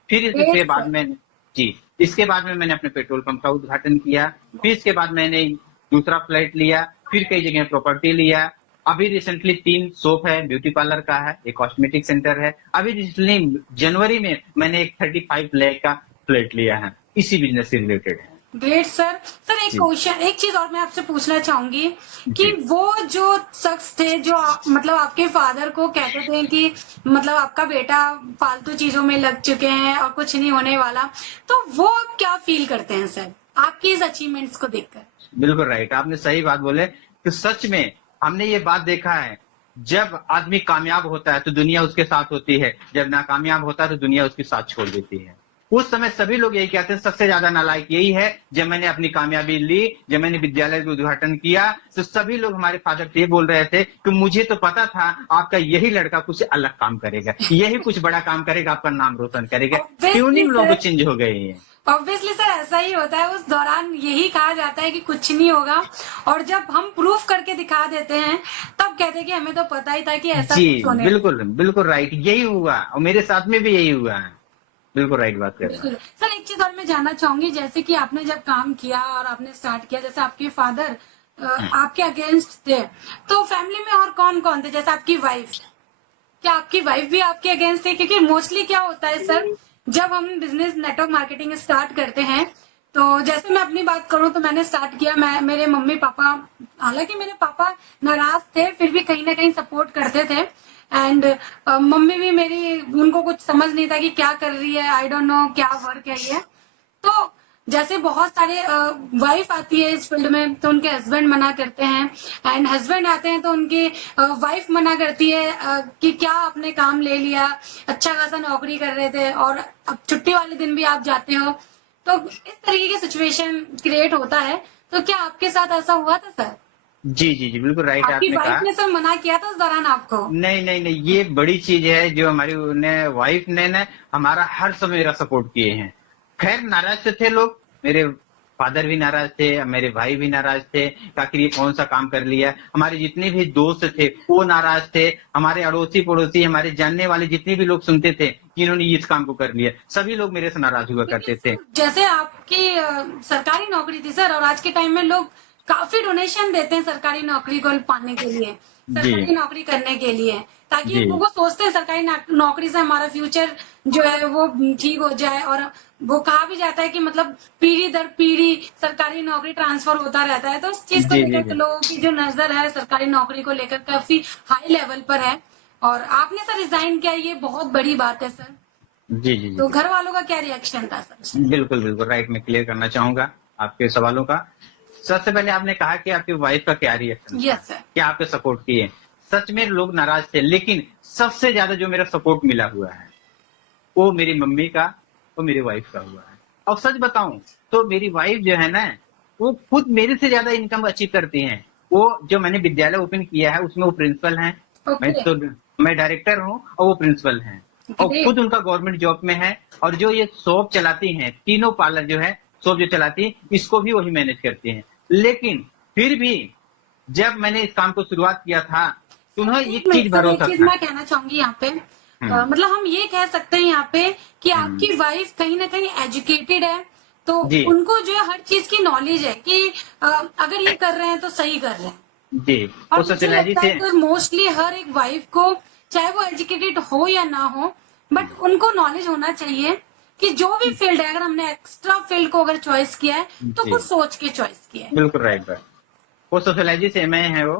फिर इसके ग्रेट बाद सर। में जी, इसके बाद में मैंने अपने पेट्रोल पंप का उद्घाटन किया। फिर इसके बाद मैंने दूसरा फ्लाइट लिया, फिर कई जगह प्रॉपर्टी लिया। अभी रिसेंटली 3 शॉप है, ब्यूटी पार्लर का है, एक कॉस्मेटिक सेंटर है। अभी रिसेंटली जनवरी में मैंने एक 35 लाख का फ्लैट लिया है, इसी बिजनेस से रिलेटेड है। Great sir. सर एक जी क्वेश्चन, एक चीज और मैं आपसे पूछना चाहूंगी कि जी वो जो शख्स थे जो मतलब आपके फादर को कहते थे कि मतलब आपका बेटा फालतू चीजों में लग चुके हैं और कुछ नहीं होने वाला, तो वो क्या फील करते हैं सर आपकी इस अचीवमेंट्स को देखकर? बिल्कुल राइट, आपने सही बात बोले कि सच में हमने ये बात देखा है, जब आदमी कामयाब होता है तो दुनिया उसके साथ होती है, जब नाकामयाब होता है तो दुनिया उसके साथ छोड़ देती है। उस समय सभी लोग यही कहते हैं, सबसे ज्यादा नालायक यही है। जब मैंने अपनी कामयाबी ली, जब मैंने विद्यालय का उद्घाटन किया, तो सभी लोग हमारे फादर ये बोल रहे थे कि मुझे तो पता था आपका यही लड़का कुछ अलग काम करेगा, यही कुछ बड़ा काम करेगा, आपका नाम रोशन करेगा। ऑब्वियसली ट्यूनिंग लोगों सर, को चेंज हो गई है। ऑब्वियसली सर ऐसा ही होता है, उस दौरान यही कहा जाता है कि कुछ नहीं होगा, और जब हम प्रूफ करके दिखा देते हैं तब कहते हैं कि हमें तो पता ही था कि ऐसा जी कुछ होने वाला है। बिल्कुल बिल्कुल राइट, यही हुआ और मेरे साथ में भी यही हुआ है। बिल्कुल राइट बात कर रहे हैं। बिल्कुल सर, एक चीज और मैं जानना चाहूंगी, जैसे कि आपने जब काम किया और आपने स्टार्ट किया, जैसे आपके फादर आपके अगेंस्ट थे, तो फैमिली में और कौन कौन थे? जैसे आपकी वाइफ, क्या आपकी वाइफ भी आपके अगेंस्ट है? क्योंकि मोस्टली क्या होता है सर, जब हम बिजनेस नेटवर्क मार्केटिंग स्टार्ट करते हैं, तो जैसे मैं अपनी बात करूं तो मैंने स्टार्ट किया, मैं मेरे मम्मी पापा, हालांकि मेरे पापा नाराज थे फिर भी कहीं ना कहीं सपोर्ट करते थे, एंड मम्मी भी मेरी, उनको कुछ समझ नहीं था कि क्या कर रही है, आई डोंट नो क्या वर्क है ये। तो जैसे बहुत सारे वाइफ आती है इस फील्ड में तो उनके हस्बैंड मना करते हैं, एंड हस्बैंड आते हैं तो उनकी वाइफ मना करती है कि क्या आपने काम ले लिया, अच्छा खासा नौकरी कर रहे थे और अब छुट्टी वाले दिन भी आप जाते हो, तो इस तरीके की सिचुएशन क्रिएट होता है। तो क्या आपके साथ ऐसा हुआ था सर? जी जी जी, बिल्कुल राइट आपकी आपने वाइफ कहा। ने सर मना किया था उस दौरान आपको? नहीं नहीं नहीं, ये बड़ी चीज है जो हमारी वाइफ ने ना हमारा हर समय मेरा सपोर्ट किए हैं। खैर नाराज तो थे लोग, मेरे फादर भी नाराज थे, मेरे भाई भी नाराज थे कि आखिर ये कौन सा काम कर लिया। हमारे जितने भी दोस्त थे वो नाराज थे, हमारे अड़ोसी पड़ोसी, हमारे जानने वाले जितने भी लोग सुनते थे कि इन्होंने इस काम को कर लिया, सभी लोग मेरे से नाराज हुआ लेकिन करते थे। सर जैसे आपकी सरकारी नौकरी थी सर, और आज के टाइम में लोग काफी डोनेशन देते हैं सरकारी नौकरी को पाने के लिए, जी सरकारी नौकरी करने के लिए, ताकि जी वो सोचते हैं सरकारी नौकरी से हमारा फ्यूचर जो है वो ठीक हो जाए। और वो कहा भी जाता है कि मतलब पीढ़ी दर पीढ़ी सरकारी नौकरी ट्रांसफर होता रहता है। तो उस चीज को जी जी लेकर जी लोगों की जो नजर है सरकारी नौकरी को लेकर काफी हाई लेवल पर है। और आपने सर रिजाइन किया, ये बहुत बड़ी बात है सर। जी जी तो जी, घर वालों का क्या रिएक्शन था सर? बिल्कुल बिल्कुल राइट, मैं क्लियर करना चाहूंगा आपके सवालों का। सबसे पहले आपने कहा कि आपकी वाइफ का क्या रिएक्शन था, यस सर। क्या आपके सपोर्ट किए। सच में लोग नाराज थे, लेकिन सबसे ज्यादा जो मेरा सपोर्ट मिला हुआ है वो मेरी मम्मी का और मेरी वाइफ का हुआ है। और सच बताऊं तो मेरी वाइफ जो है ना, वो खुद मेरे से ज्यादा इनकम अचीव करती हैं। वो जो मैंने विद्यालय ओपन किया है उसमें वो प्रिंसिपल हैं, मैं ओके। तो मैं डायरेक्टर हूँ और वो प्रिंसिपल हैं। और खुद ग्रेट। उनका गवर्नमेंट जॉब में है। और जो ये शॉप चलाती हैं, तीनों पार्लर जो है, शॉप जो चलाती है इसको भी वही मैनेज करती हैं। लेकिन फिर भी जब मैंने इस काम को शुरुआत किया था तो सर उन्हें एक एक मिनट चीज सर, एक भरोसा चीज था। मैं कहना चाहूंगी यहाँ पे। हम्म मतलब हम ये कह सकते हैं यहाँ पे कि हम्म, आपकी वाइफ कहीं ना कहीं एजुकेटेड है, तो जी उनको जो है हर चीज की नॉलेज है कि अगर ये कर रहे हैं तो सही कर रहे हैं। जी, वो और मुझे सोशलॉजी लगता है से। कि मोस्टली हर एक वाइफ को, चाहे वो एजुकेटेड हो या ना हो, बट उनको नॉलेज होना चाहिए कि जो भी फील्ड है, अगर हमने एक्स्ट्रा फील्ड को अगर चॉइस किया है तो जी कुछ सोच के चॉइस किया है। बिल्कुल राइट बात। वो सोशोलॉजी से एमए है, वो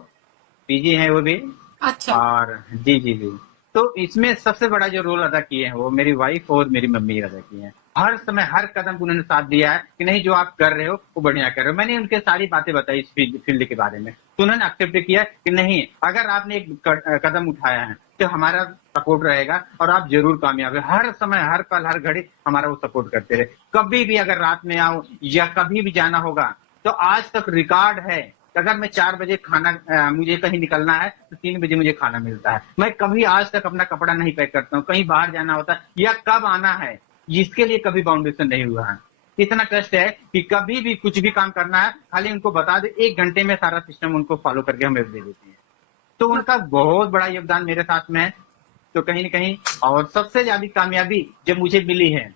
पीजी है वो भी। अच्छा। और जी जी जी, तो इसमें सबसे बड़ा जो रोल अदा किए हैं वो मेरी वाइफ और मेरी मम्मी अदा किए हैं। हर समय हर कदम पे उन्होंने साथ दिया है कि नहीं जो आप कर रहे हो वो बढ़िया कर रहे हो। मैंने उनके सारी बातें बताई इस फील्ड के बारे में, तो उन्होंने एक्सेप्ट किया कि नहीं अगर आपने एक कदम उठाया है तो हमारा सपोर्ट रहेगा और आप जरूर कामयाब है। हर समय हर पल हर घड़ी हमारा वो सपोर्ट करते रहे। कभी भी अगर रात में आओ या कभी भी जाना होगा तो आज तक रिकॉर्ड है कि अगर मैं 4 बजे खाना मुझे कहीं निकलना है तो 3 बजे मुझे खाना मिलता है। मैं कभी आज तक अपना कपड़ा नहीं पैक करता हूँ, कहीं बाहर जाना होता है या कब आना है जिसके लिए कभी बाउंडेशन नहीं हुआ है। इतना ट्रस्ट है कि कभी भी कुछ भी काम करना है खाली उनको बता दे, 1 घंटे में सारा सिस्टम उनको फॉलो करके हमें दे देते हैं। तो उनका बहुत बड़ा योगदान मेरे साथ में है। तो कहीं ना कहीं और सबसे ज्यादा कामयाबी जब मुझे मिली है,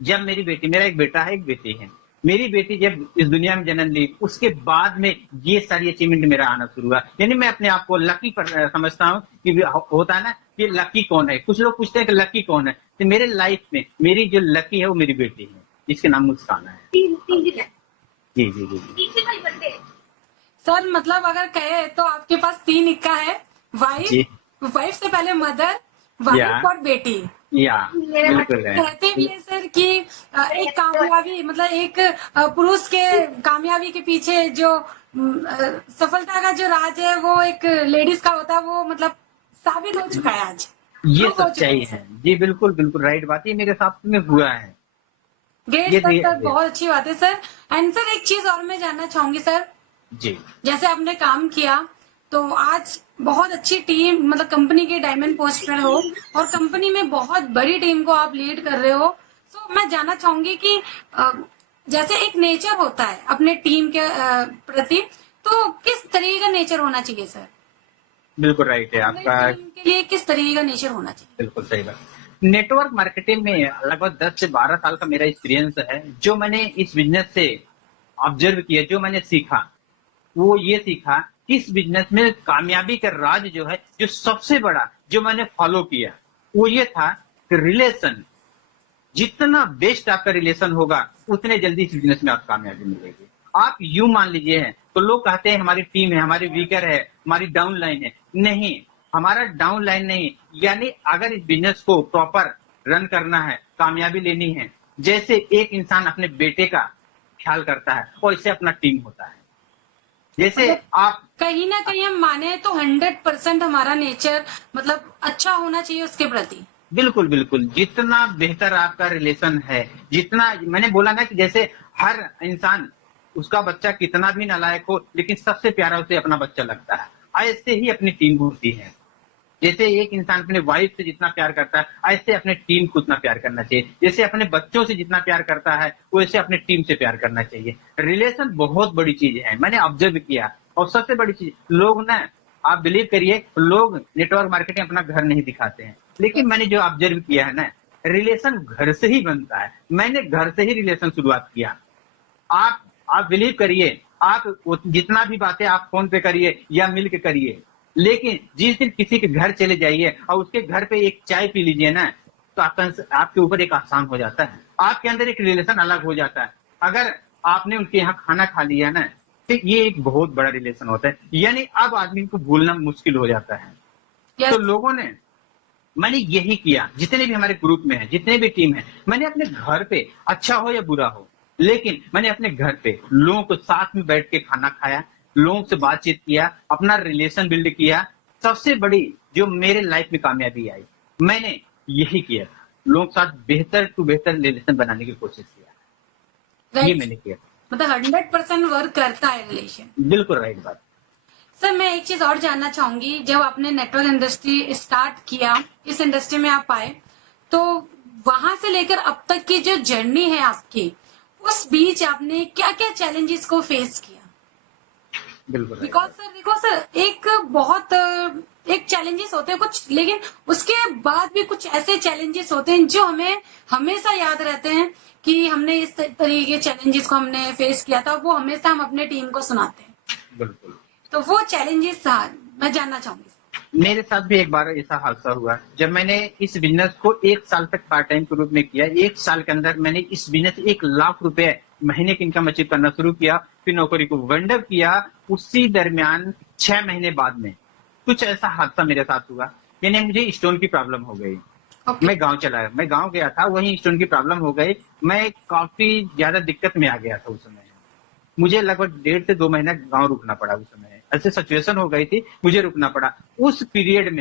जब मेरी बेटी, मेरा एक बेटा है एक बेटी है, मेरी बेटी जब इस दुनिया में जन्म ली उसके बाद में ये सारी अचीवमेंट मेरा आना शुरू हुआ। यानी मैं अपने आप को लकी पर समझता हूँ कि होता है ना कि लकी कौन है, कुछ लोग पूछते हैं कि लकी कौन है, तो मेरे लाइफ में मेरी जो लकी है वो मेरी बेटी है जिसके नाम मुस्कान है। जी जी जी जी सर मतलब अगर कहे तो आपके पास 3 इक्का है। जी वाइफ, वाइफ से पहले मदर, या वाइफ और बेटी। या बिल्कुल है। कहते भी है सर कि एक कामयाबी मतलब एक पुरुष के कामयाबी के पीछे जो सफलता का जो राज है वो एक लेडीज का होता है, वो मतलब साबित हो चुका है आज, ये प्रूव हो चुका है सच्चाई सर। है जी, बिल्कुल बिल्कुल राइट बात, ये मेरे साथ में हुआ है। ग्रेट ये सर, सर बहुत अच्छी बात है सर। एंड सर एक चीज और मैं जानना चाहूंगी सर, जी जैसे आपने काम किया तो आज बहुत अच्छी टीम, मतलब कंपनी के डायमंड पोस्ट पर हो और कंपनी में बहुत बड़ी टीम को आप लीड कर रहे हो। तो मैं जानना चाहूंगी कि जैसे एक नेचर होता है अपने टीम के प्रति, तो किस तरीके का नेचर होना चाहिए सर? बिल्कुल राइट है अपने आपका, टीम के लिए किस तरीके का नेचर होना चाहिए? बिल्कुल सही बात। नेटवर्क मार्केटिंग में लगभग 10 से 12 साल का मेरा एक्सपीरियंस है। जो मैंने इस बिजनेस से ऑब्जर्व किया, जो मैंने सीखा, वो ये सीखा कि इस बिजनेस में कामयाबी का राज जो है, जो सबसे बड़ा जो मैंने फॉलो किया वो ये था कि रिलेशन, जितना बेस्ट आपका रिलेशन होगा उतने जल्दी इस बिजनेस में आप कामयाबी मिलेगी। आप यूं मान लीजिए हैं तो लोग कहते हैं हमारी टीम है, हमारी वीकर है, हमारी डाउन लाइन है। नहीं, हमारा डाउन लाइन नहीं। यानी अगर इस बिजनेस को प्रॉपर रन करना है, कामयाबी लेनी है, जैसे एक इंसान अपने बेटे का ख्याल करता है और इससे अपना टीम होता है। जैसे मतलब आप, कहीं ना कहीं हम माने तो 100% हमारा नेचर मतलब अच्छा होना चाहिए उसके प्रति। बिल्कुल बिल्कुल, जितना बेहतर आपका रिलेशन है, जितना मैंने बोला ना कि जैसे हर इंसान उसका बच्चा कितना भी नालायक हो, लेकिन सबसे प्यारा उसे अपना बच्चा लगता है। ऐसे ही अपनी टीम होती है। जैसे एक इंसान अपने वाइफ से जितना प्यार करता है, ऐसे अपने टीम को उतना प्यार करना चाहिए। जैसे अपने बच्चों से जितना प्यार करता है, वैसे अपने टीम से प्यार करना चाहिए। रिलेशन बहुत बड़ी चीज है, मैंने ऑब्जर्व किया। और सबसे बड़ी चीज, लोग ना, आप बिलीव करिए, लोग नेटवर्क मार्केटिंग अपना घर नहीं दिखाते हैं, लेकिन मैंने जो ऑब्जर्व किया है ना, रिलेशन घर से ही बनता है। मैंने घर से ही रिलेशन शुरुआत किया। आप बिलीव करिए, आप जितना भी बातें आप फोन पे करिए या मिल के करिए, लेकिन जिस दिन किसी के घर चले जाइए और उसके घर पे एक चाय पी लीजिए ना, तो आपके ऊपर एक आसान हो जाता है, आपके अंदर एक रिलेशन अलग हो जाता है। अगर आपने उनके यहाँ खाना खा लिया ना, तो ये एक बहुत बड़ा रिलेशन होता है, यानी अब आदमी को भूलना मुश्किल हो जाता है। तो लोगों ने, मैंने यही किया, जितने भी हमारे ग्रुप में है, जितने भी टीम है, मैंने अपने घर पे, अच्छा हो या बुरा हो, लेकिन मैंने अपने घर पे लोगों को साथ में बैठ के खाना खाया, लोगों से बातचीत किया, अपना रिलेशन बिल्ड किया। सबसे बड़ी जो मेरे लाइफ में कामयाबी आई, मैंने यही किया था, लोगों के साथ बेहतर टू बेहतर रिलेशन बनाने की कोशिश किया। ये मैंने किया। मतलब 100% वर्क करता है रिलेशन। बिल्कुल राइट बात। सर, मैं एक चीज और जानना चाहूंगी, जब आपने नेटवर्क इंडस्ट्री स्टार्ट किया, इस इंडस्ट्री में आप आए, तो वहां से लेकर अब तक की जो जर्नी है आपकी, उस बीच आपने क्या क्या चैलेंजेस को फेस किया? बिल्कुल बिकॉज सर देखो सर, एक चैलेंजेस होते हैं कुछ, लेकिन उसके बाद भी कुछ ऐसे चैलेंजेस होते हैं जो हमें हमेशा याद रहते हैं कि हमने इस तरीके के चैलेंजेस को हमने फेस किया था, वो हमेशा हम अपने टीम को सुनाते हैं। बिल्कुल। तो वो चैलेंजेस मैं जानना चाहूंगी। मेरे साथ भी एक बार ऐसा हादसा हुआ, जब मैंने इस बिजनेस को 1 साल तक पार्ट टाइम के रूप में किया। 1 साल के अंदर मैंने इस बिजनेस 1 लाख रुपए महीने की इनकम अचीव करना शुरू किया, फिर नौकरी को वंडअप किया। उसी दरमियान 6 महीने बाद में कुछ ऐसा हादसा मेरे साथ हुआ, यानी मुझे स्टोन की प्रॉब्लम हो गई। मैं गांव गया था, वहीं स्टोन की प्रॉब्लम हो गई। मैं काफी ज्यादा दिक्कत में आ गया था उस समय। मुझे लगभग 1.5 से 2 महीना गांव रुकना पड़ा। उस समय ऐसे सिचुएशन हो गई थी, मुझे रुकना पड़ा। उस पीरियड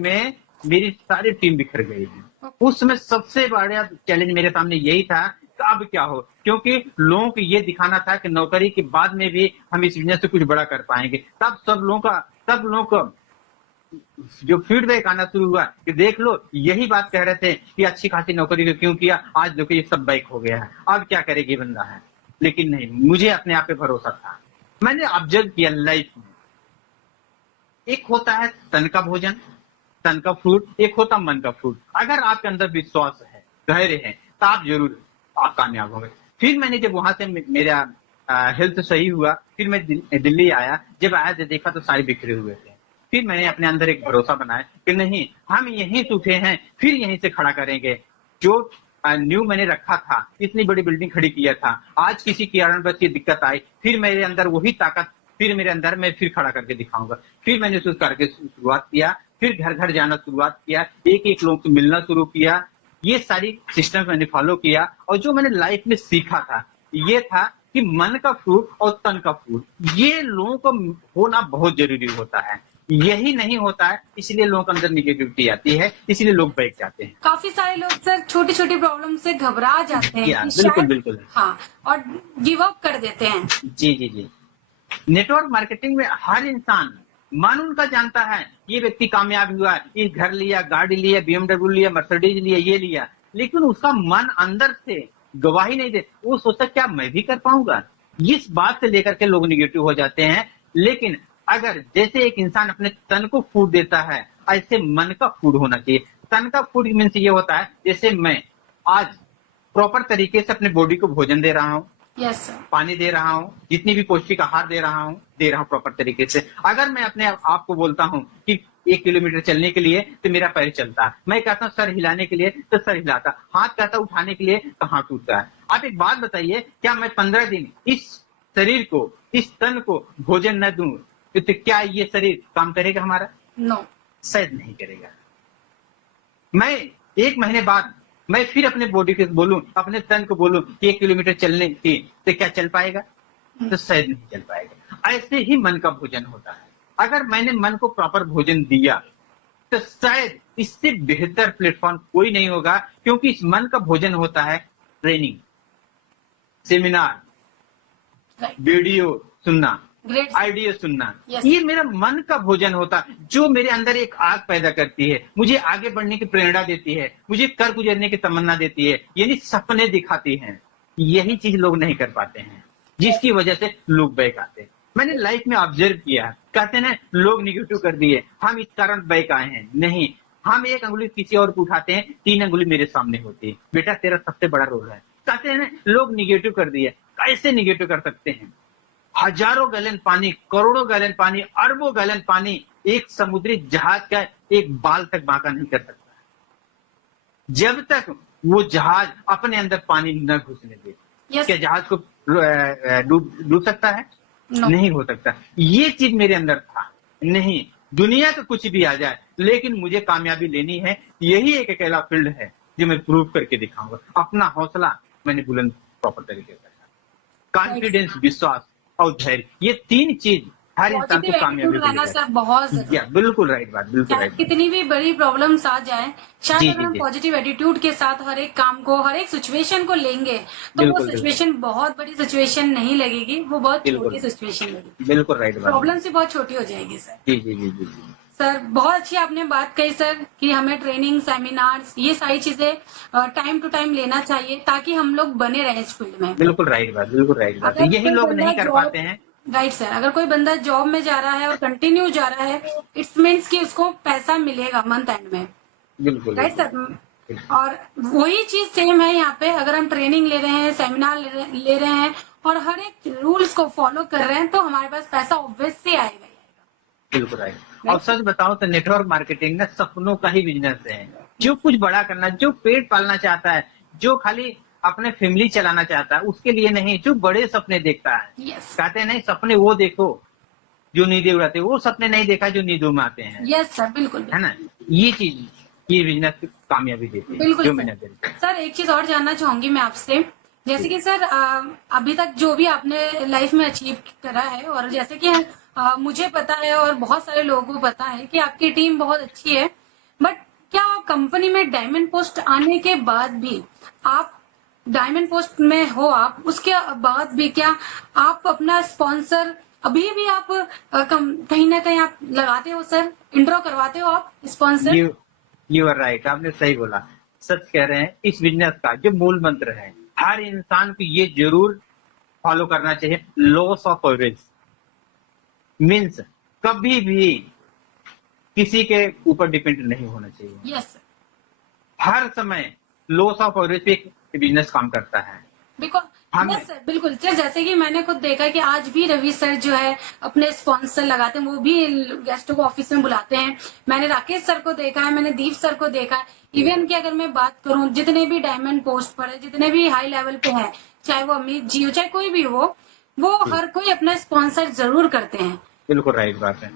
में मेरी सारी टीम बिखर गई है। उस समय सबसे बड़ा चैलेंज मेरे सामने यही था कि अब क्या हो, क्योंकि लोगों को ये दिखाना था कि नौकरी के बाद में भी हम इस बिजनेस से कुछ बड़ा कर पाएंगे। तब सब लोगों का जो फीडबैक आना शुरू हुआ कि देख लो, यही बात कह रहे थे कि अच्छी खासी नौकरी को क्यों किया, आज देखो ये सब बैक हो गया है, अब क्या करेगी बंदा है। लेकिन नहीं, मुझे अपने आप पे भरोसा था। मैंने ऑब्जर्व किया लाइफ में, एक होता है तन का भोजन, तन का फूड, एक होता मन का फूड। अगर आपके अंदर विश्वास है, धैर्य है, तो आप जरूर आप कामयाब होंगे। फिर मैंने जब वहां से मेरा हेल्थ सही हुआ, फिर मैं दिल्ली आया। जब आया तो देखा तो सारे बिखरे हुए थे। फिर मैंने अपने अंदर एक भरोसा बनाया कि नहीं, हम यहीं से उठे हैं, फिर यहीं से खड़ा करेंगे। जो न्यू मैंने रखा था, इतनी बड़ी बिल्डिंग खड़ी किया था, आज किसी कारणवश ये दिक्कत आई, फिर मेरे अंदर वही ताकत, फिर मेरे अंदर मैं फिर खड़ा करके दिखाऊंगा। फिर मैंने उसको करके शुरुआत किया, फिर घर घर जाना शुरुआत किया, एक एक लोग से मिलना शुरू किया। ये सारी सिस्टम मैंने फॉलो किया, और जो मैंने लाइफ में सीखा था, ये था कि मन का फूड और तन का फूड, ये लोगों को होना बहुत जरूरी होता है। यही नहीं होता है, इसलिए लोगों के अंदर निगेटिविटी आती है, इसलिए लोग बैठ जाते हैं। काफी सारे लोग सर छोटी छोटी प्रॉब्लम से घबरा जाते हैं कि बिल्कुल बिल्कुल, हाँ, और गिव अप कर देते हैं। जी। नेटवर्क मार्केटिंग में हर इंसान मन उनका जानता है, ये व्यक्ति कामयाब हुआ, ये घर लिया, गाड़ी लिया, BMW लिया, मर्सिडीज लिया, ये लिया, लेकिन उसका मन अंदर से गवाही नहीं दे। वो सोचता क्या मैं भी कर पाऊंगा। इस बात से लेकर के लोग निगेटिव हो जाते हैं। लेकिन अगर जैसे एक इंसान अपने तन को फूड देता है, ऐसे मन का फूड होना चाहिए। तन का फूड मीन्स ये होता है, जैसे मैं आज प्रॉपर तरीके से अपने बॉडी को भोजन दे रहा हूँ, यस सर, पानी दे रहा हूँ, जितनी भी पौष्टिक आहार दे रहा हूँ प्रॉपर तरीके से। अगर मैं अपने आप को बोलता हूँ कि 1 किलोमीटर चलने के लिए, तो मेरा पैर चलता है। मैं कहता हूँ सर हिलाने के लिए, तो सर हिलाता। हाथ कहता उठाने के लिए, तो हाथ उठता है। आप एक बात बताइए, क्या मैं 15 दिन इस शरीर को, इस तन को भोजन न दूं, तो क्या ये शरीर काम करेगा हमारा? नो, शायद नहीं करेगा। मैं 1 महीने बाद मैं फिर अपने बॉडी को बोलूं, अपने तन को बोलूं कि 1 किलोमीटर चलने की, तो क्या चल पाएगा? तो शायद नहीं चल पाएगा। ऐसे ही मन का भोजन होता है। अगर मैंने मन को प्रॉपर भोजन दिया, तो शायद इससे बेहतर प्लेटफॉर्म कोई नहीं होगा, क्योंकि इस मन का भोजन होता है ट्रेनिंग। सेमिनार, राइट, वीडियो सुनना, ग्रेट, आइडिया सुनना, यस, ये मेरा मन का भोजन होता है, जो मेरे अंदर एक आग पैदा करती है, मुझे आगे बढ़ने की प्रेरणा देती है, मुझे कर गुजरने की तमन्ना देती है, यानी सपने दिखाती हैं। यही चीज लोग नहीं कर पाते हैं, जिसकी वजह से लोग बैक आते हैं। मैंने लाइफ में ऑब्जर्व किया, कहते हैं ना लोग निगेटिव कर दिए, हम इस कारण बैक आए हैं। नहीं, हम एक अंगुली किसी और को उठाते हैं, 3 अंगुली मेरे सामने होती है, बेटा तेरा सबसे बड़ा रोल है। कहते हैं ना लोग निगेटिव कर दिए, कैसे निगेटिव कर सकते हैं? हजारों गैलन पानी, करोड़ों गैलन पानी, अरबों गैलन पानी एक समुद्री जहाज का एक बाल तक बांका नहीं कर सकता, जब तक वो जहाज अपने अंदर पानी न घुसने दे। यस, क्या जहाज को डूब सकता है? नो, नहीं हो सकता। ये चीज मेरे अंदर था। नहीं, दुनिया का कुछ भी आ जाए, लेकिन मुझे कामयाबी लेनी है। यही एक अकेला फील्ड है जो मैं प्रूव करके दिखाऊंगा। अपना हौसला मैंने बुलंद प्रॉपर तरीके से रखा। कॉन्फिडेंस, विश्वास और धैर्य, ये 3 चीज हर इंसान को पॉजिटिव कामयाबी एटीट्यूड रहना देगा। सर बहुत जरूरी या है। बिल्कुल राइट बात, बिल्कुल चाहे राइट बात। कितनी भी बड़ी प्रॉब्लम्स आ जाए, शायद जी अगर जी हम जी, पॉजिटिव एटीट्यूड के साथ हर एक काम को, हर एक सिचुएशन को लेंगे, तो वो बिल्कुल बिल्कुल सिचुएशन बहुत बड़ी सिचुएशन नहीं लगेगी, वो बहुत छोटी बिल्कुल सिचुएशन लगेगी, बिल्कुल राइट बात। प्रॉब्लम से बहुत छोटी हो जाएगी सर। जी जी जी जी जी, सर बहुत अच्छी आपने बात कही सर कि हमें ट्रेनिंग, सेमिनार्स, ये सारी चीजें टाइम टू टाइम लेना चाहिए ताकि हम लोग बने रहे इस फील्ड में। बिल्कुल राइट बात, बिल्कुल राइट बात। अगर यही कोई लोग बंदा नहीं कर जॉब, पाते हैं। राइट सर, अगर कोई बंदा जॉब में जा रहा है और कंटिन्यू जा रहा है, इट्स मीन्स कि उसको पैसा मिलेगा मंथ एंड में, बिल्कुल राइट बिल्कुल सर। बिल्कुल। और वही चीज सेम है यहाँ पे, अगर हम ट्रेनिंग ले रहे हैं, सेमिनार ले रहे हैं और हर एक रूल्स को फॉलो कर रहे हैं, तो हमारे पास पैसा ऑब्वियस से आएगा ही आएगा, बिल्कुल राइट। और राइट सच बताओ तो नेटवर्क मार्केटिंग ना सपनों का ही बिजनेस है। जो कुछ बड़ा करना, जो पेट पालना चाहता है, जो खाली अपने फैमिली चलाना चाहता है, उसके लिए नहीं, जो बड़े सपने देखता है। यस, कहते हैं नहीं, सपने वो देखो जो नींदें उड़ाते, वो सपने नहीं देखा जो नींदों में आते हैं, यस सर, बिल्कुल है ना। ये चीज, ये बिजनेस कामयाबी देती है, बिल्कुल जो सर। मैंने देखा। सर एक चीज और जानना चाहूंगी मैं आपसे, जैसे कि सर अभी तक जो भी आपने लाइफ में अचीव करा है, और जैसे कि मुझे पता है और बहुत सारे लोगों को पता है कि आपकी टीम बहुत अच्छी है, बट क्या कंपनी में डायमंड पोस्ट आने के बाद भी, आप डायमंड पोस्ट में हो, आप उसके बाद भी क्या आप अपना स्पॉन्सर अभी भी आप कहीं ना कहीं आप लगाते हो सर, इंट्रो करवाते हो आप स्पॉन्सर? यू आर राइट, आपने सही बोला। सच कह रहे हैं। इस बिजनेस का जो मूल मंत्र है, हर इंसान को ये जरूर फॉलो करना चाहिए। लॉस ऑफ एवरेज मीन्स कभी भी किसी के ऊपर डिपेंड नहीं होना चाहिए। यस सर, हर समय लॉस ऑफ एवरेज पे एक बिजनेस काम करता है। बिकॉज हम यस सर, बिल्कुल सर, जैसे कि मैंने खुद देखा कि आज भी रवि सर जो है अपने स्पॉन्सर लगाते हैं, वो भी गेस्टों को ऑफिस में बुलाते हैं। मैंने राकेश सर को देखा है, मैंने दीप सर को देखा है। इवन की अगर मैं बात करूं, जितने भी डायमंड पोस्ट पर है, जितने भी हाई लेवल पे है, चाहे वो अमित जी हो, चाहे कोई भी हो, वो हर कोई अपना स्पॉन्सर जरूर करते हैं। बिल्कुल राइट बात है।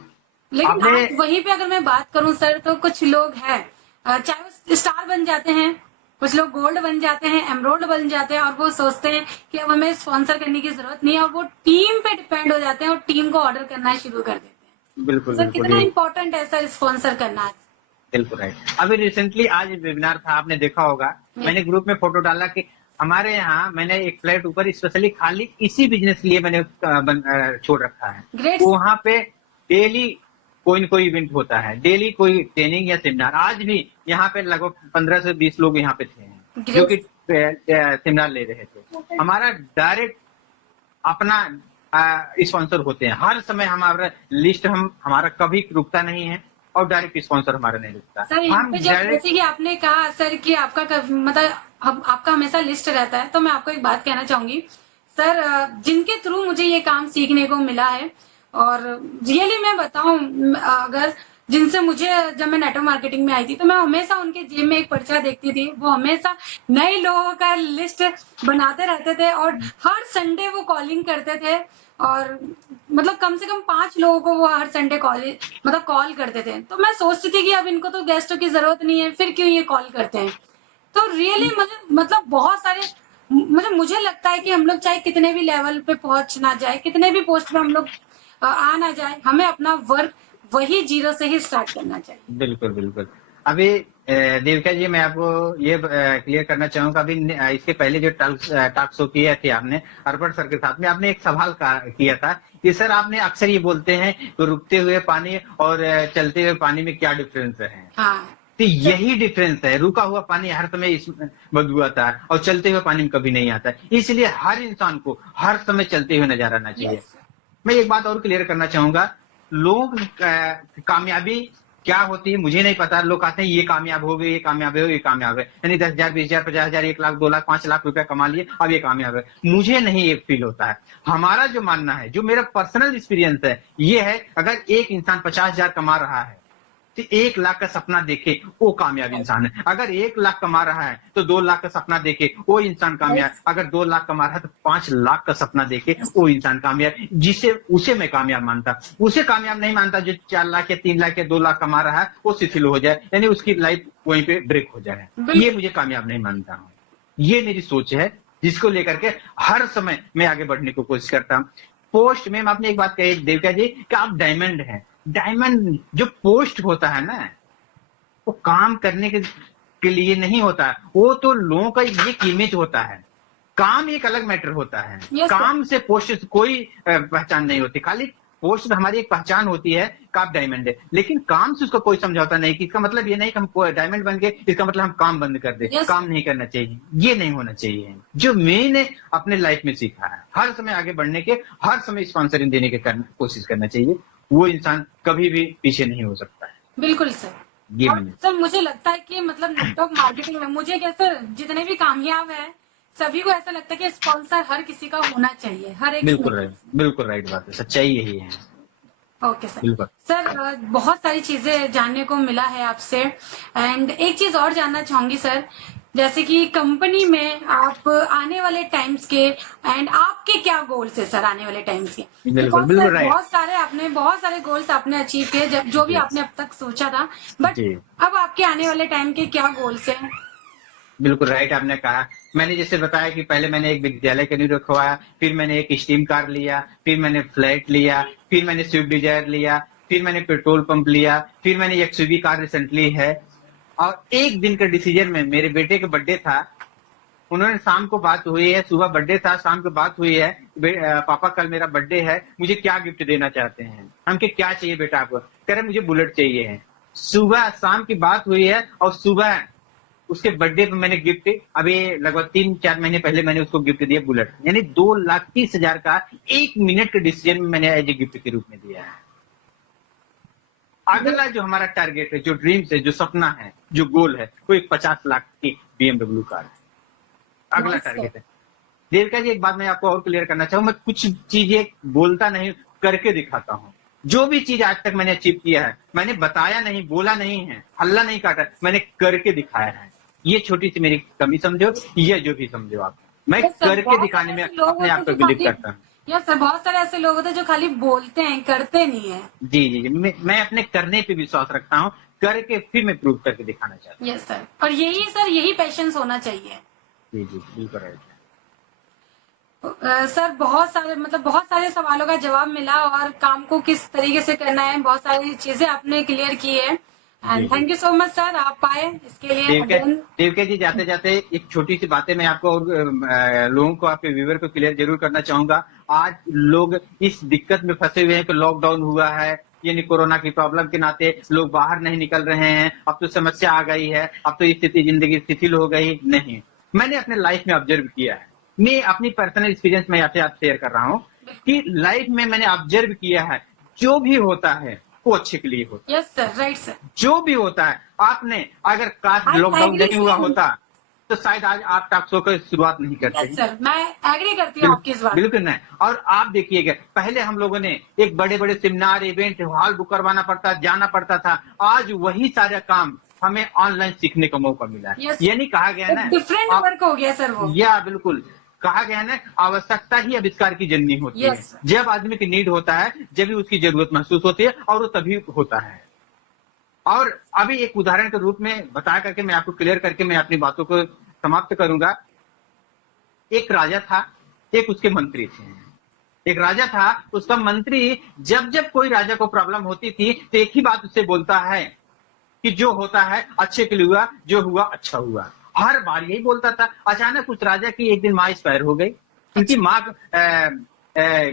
लेकिन आपने आज वहीं पे अगर मैं बात करूं सर, तो कुछ लोग हैं, चाहे वो स्टार बन जाते हैं, कुछ लोग गोल्ड बन जाते हैं, एमरोल्ड बन जाते हैं, और वो सोचते हैं कि अब हमें स्पॉन्सर करने की जरूरत नहीं है, और वो टीम पे डिपेंड हो जाते हैं और टीम को ऑर्डर करना शुरू कर देते हैं। तो बिल्कुल सर बिल्कुल कितना ये इम्पोर्टेंट है सर स्पॉन्सर करना? बिल्कुल राइट। अभी रिसेंटली आज वेबिनार था, आपने देखा होगा। मैंने ग्रुप में फोटो डाला कि हमारे यहाँ मैंने एक फ्लैट ऊपर स्पेशली खाली इसी बिजनेस के लिए मैंने छोड़ रखा है। ग्रेट, वहाँ पे डेली कोई न कोई इवेंट होता है, डेली कोई ट्रेनिंग या सेमिनार। आज भी यहाँ पे लगभग 15 से 20 लोग यहाँ पे थे जो कि सेमिनार ले रहे थे। हमारा डायरेक्ट अपना स्पॉन्सर होते हैं। हर समय हमारा लिस्ट हमारा कभी रुकता नहीं है, और डायरेक्ट स्पॉन्सर हमारा नहीं रुकता। सर यहाँ हम पे जब डायरेक्ट जैसे कि आपने कहा सर कि आपका मतलब आपका हमेशा लिस्ट रहता है, तो मैं आपको एक बात कहना चाहूंगी सर, जिनके थ्रू मुझे ये काम सीखने को मिला है, और रियली मैं बताऊं, अगर जिनसे मुझे, जब मैं नेटवर्क मार्केटिंग में आई थी, तो मैं हमेशा उनके जेब में एक पर्चा देखती थी। वो हमेशा नए लोगों का लिस्ट बनाते रहते थे, और हर संडे वो कॉलिंग करते थे, और मतलब कम से कम 5 लोगों को वो हर संडे कॉल करते थे। तो मैं सोचती थी कि अब इनको तो गेस्टों की जरूरत नहीं है, फिर क्यों ये कॉल करते हैं। तो रियली मुझे मतलब बहुत सारे, मुझे लगता है कि हम लोग चाहे कितने भी लेवल पे पहुंच ना जाए, कितने भी पोस्ट पे हम लोग आ ना जाए, हमें अपना वर्क वही जीरो से ही स्टार्ट करना चाहिए। बिल्कुल बिल्कुल। अभी देविका जी, मैं आपको ये क्लियर करना चाहूंगा। अभी इसके पहले जो टॉक शो किया थे आपने अर्पण सर के साथ में, आपने एक सवाल किया था कि सर आपने अक्सर ये बोलते हैं तो रुकते हुए पानी और चलते हुए पानी में क्या डिफरेंस है। हाँ तो यही डिफरेंस है, रुका हुआ पानी हर समय इसमें बदबू आता है और चलते हुए पानी में कभी नहीं आता है। इसलिए हर इंसान को हर समय चलते हुए नजर आना चाहिए। यस मैं एक बात और क्लियर करना चाहूंगा, लोग कामयाबी क्या होती है मुझे नहीं पता। लोग कहते हैं ये कामयाब हो गए, ये कामयाब है, ये कामयाब है, यानी 10,000, 20,000, 50,000, 1 लाख, 2 लाख, 5 लाख रुपया कमा लिए, अब ये कामयाब है। मुझे नहीं ये फील होता है। हमारा जो मानना है, जो मेरा पर्सनल एक्सपीरियंस है, ये है अगर एक इंसान 50,000 कमा रहा है तो 1 लाख का सपना देखे वो कामयाब इंसान है। अगर 1 लाख कमा रहा है तो 2 लाख का सपना देखे वो इंसान कामयाब। अगर 2 लाख कमा रहा है तो 5 लाख का सपना देखे वो इंसान कामयाब। जिसे उसे मैं कामयाब मानता, उसे कामयाब नहीं मानता जो 4 लाख या 3 लाख या 2 लाख कमा रहा है वो शिथिल हो जाए, यानी उसकी लाइफ वहीं पे ब्रेक हो जाए। ये मुझे कामयाब नहीं मानता हूँ। ये मेरी सोच है जिसको लेकर के हर समय मैं आगे बढ़ने की कोशिश करता हूँ। पोस्ट में आपने एक बात कही देविका जी कि आप डायमंड हैं। डायमंड जो पोस्ट होता है ना, वो काम करने के लिए नहीं होता, वो तो लोगों का एक इमेज होता है। काम एक अलग मैटर होता है। Yes, काम से पोस्ट से कोई पहचान नहीं होती। खाली पोस्ट हमारी एक पहचान होती है कि आप डायमंड है, लेकिन काम से उसका कोई समझौता नहीं कि इसका मतलब ये नहीं कि हम डायमंड बन गए इसका मतलब हम काम बंद कर दे। Yes. काम नहीं करना चाहिए, ये नहीं होना चाहिए। जो मैंने अपने लाइफ में सीखा है, हर समय आगे बढ़ने के, हर समय स्पॉन्सरिंग देने की कोशिश करना चाहिए। वो इंसान कभी भी पीछे नहीं हो सकता है। बिल्कुल सर। ये और मैंने सर मुझे लगता है कि मतलब नेटवर्क मार्केटिंग में मुझे क्या सर, जितने भी कामयाब है सभी को ऐसा लगता है कि स्पॉन्सर हर किसी का होना चाहिए, हर एक बिल्कुल राइट बात है, सच्चाई यही है। Okay sir. बिल्कुल सर बहुत सारी चीजें जानने को मिला है आपसे। एंड एक चीज और जानना चाहूंगी सर, जैसे कि कंपनी में आप आने वाले टाइम्स के एंड आपके क्या गोल्स है सर आने वाले टाइम्स के? बिल्कुल सर राइट। बहुत सारे गोल्स आपने अचीव किए, जो भी आपने अब तक सोचा था, बट जी अब आपके आने वाले टाइम के क्या गोल्स हैं? बिल्कुल राइट आपने कहा। मैंने जैसे बताया कि पहले मैंने एक विद्यालय का नींव रखवाया, फिर मैंने एक स्टीम कार लिया, फिर मैंने फ्लैट लिया, फिर मैंने स्विफ्ट डिजायर लिया, फिर मैंने पेट्रोल पंप लिया, फिर मैंने एक्सयूवी कार रिसेंटली है। और एक दिन का डिसीजन में, मेरे बेटे का बर्थडे था, उन्होंने शाम को बात हुई है, सुबह बर्थडे था, शाम को बात हुई है, पापा कल मेरा बर्थडे है, मुझे क्या गिफ्ट देना चाहते हैं? हम के क्या चाहिए बेटा आपको? कह रहे मुझे बुलेट चाहिए है। सुबह शाम की बात हुई है और सुबह उसके बर्थडे पे मैंने गिफ्ट, अभी लगभग 3-4 महीने पहले मैंने उसको गिफ्ट दिया बुलेट, यानी 2,30,000 का 1 मिनट के डिसीजन में मैंने एज ए गिफ्ट के रूप में दिया है। अगला जो हमारा टारगेट है, जो ड्रीम्स है, जो सपना है, जो गोल है, वो एक 50 लाख की BMW कार है। अगला टारगेट है। देविका जी एक बात मैं आपको और क्लियर करना चाहूँ, मैं कुछ चीजें बोलता नहीं, करके दिखाता हूँ। जो भी चीज आज तक मैंने अचीव किया है, मैंने बताया नहीं, बोला नहीं है, हल्ला नहीं काटा, मैंने करके दिखाया है। ये छोटी सी मेरी कमी समझो, ये जो भी समझो आप, मैं करके दिखाने में अपने आप को बिलीव करता हूँ। यस सर, बहुत सारे ऐसे लोग होते हैं जो खाली बोलते हैं, करते नहीं है। जी, मैं अपने करने पे विश्वास रखता हूँ, करके फिर मैं प्रूव करके दिखाना चाहता हूँ। यस सर, और यही पैशंस होना चाहिए। जी बिल्कुल राइट। सर बहुत सारे सवालों का जवाब मिला, और काम को किस तरीके से करना है, बहुत सारी चीजें आपने क्लियर की है। And thank you so much sir, आप आए इसके लिए। देवके जी जाते जाते एक छोटी सी बातें मैं आपको और लोगों को, आपके व्यूअर को क्लियर जरूर करना चाहूंगा। आज लोग इस दिक्कत में फंसे हुए हैं कि लॉकडाउन हुआ है, यानी कोरोना की प्रॉब्लम के नाते लोग बाहर नहीं निकल रहे हैं, अब तो समस्या आ गई है, अब तो स्थिति जिंदगी शिथिल हो गई। नहीं, मैंने अपने लाइफ में ऑब्जर्व किया है, मैं अपनी पर्सनल एक्सपीरियंस में आपसे आज शेयर कर रहा हूँ कि लाइफ में मैंने ऑब्जर्व किया है, जो भी होता है वो अच्छे के लिए होता है। Yes sir, right sir. जो भी होता है, आपने अगर काश लॉकडाउन नहीं हुआ होता तो शायद आज आप टॉक शो की शुरुआत नहीं करते। यस सर, मैं एग्री करती हूँ आपकी इस बात। बिल्कुल नहीं। और आप देखिएगा, पहले हम लोगों ने एक बड़े बड़े सेमिनार, इवेंट, हॉल बुक करवाना पड़ता, जाना पड़ता था। आज वही सारा काम हमें ऑनलाइन सीखने का मौका मिला है। Yes. ये नहीं कहा गया ना, डिफरेंट वर्क हो गया सर वो। या बिल्कुल कहा गया ना, आवश्यकता ही आविष्कार की जननी होती है। जब आदमी की नीड होता है, जब भी उसकी जरूरत महसूस होती है, और वो तभी होता है। और अभी एक उदाहरण के रूप में बता करके मैं आपको क्लियर करके मैं अपनी बातों को समाप्त करूंगा। एक राजा था, एक उसके मंत्री थे। एक राजा था, उसका मंत्री जब जब कोई राजा को प्रॉब्लम होती थी तो एक ही बात उससे बोलता है कि जो होता है अच्छे के लिए हुआ, जो हुआ अच्छा हुआ। हर बार यही बोलता था। अचानक उस राजा की एक दिन माँ एक्सपायर हो गई, उनकी माँ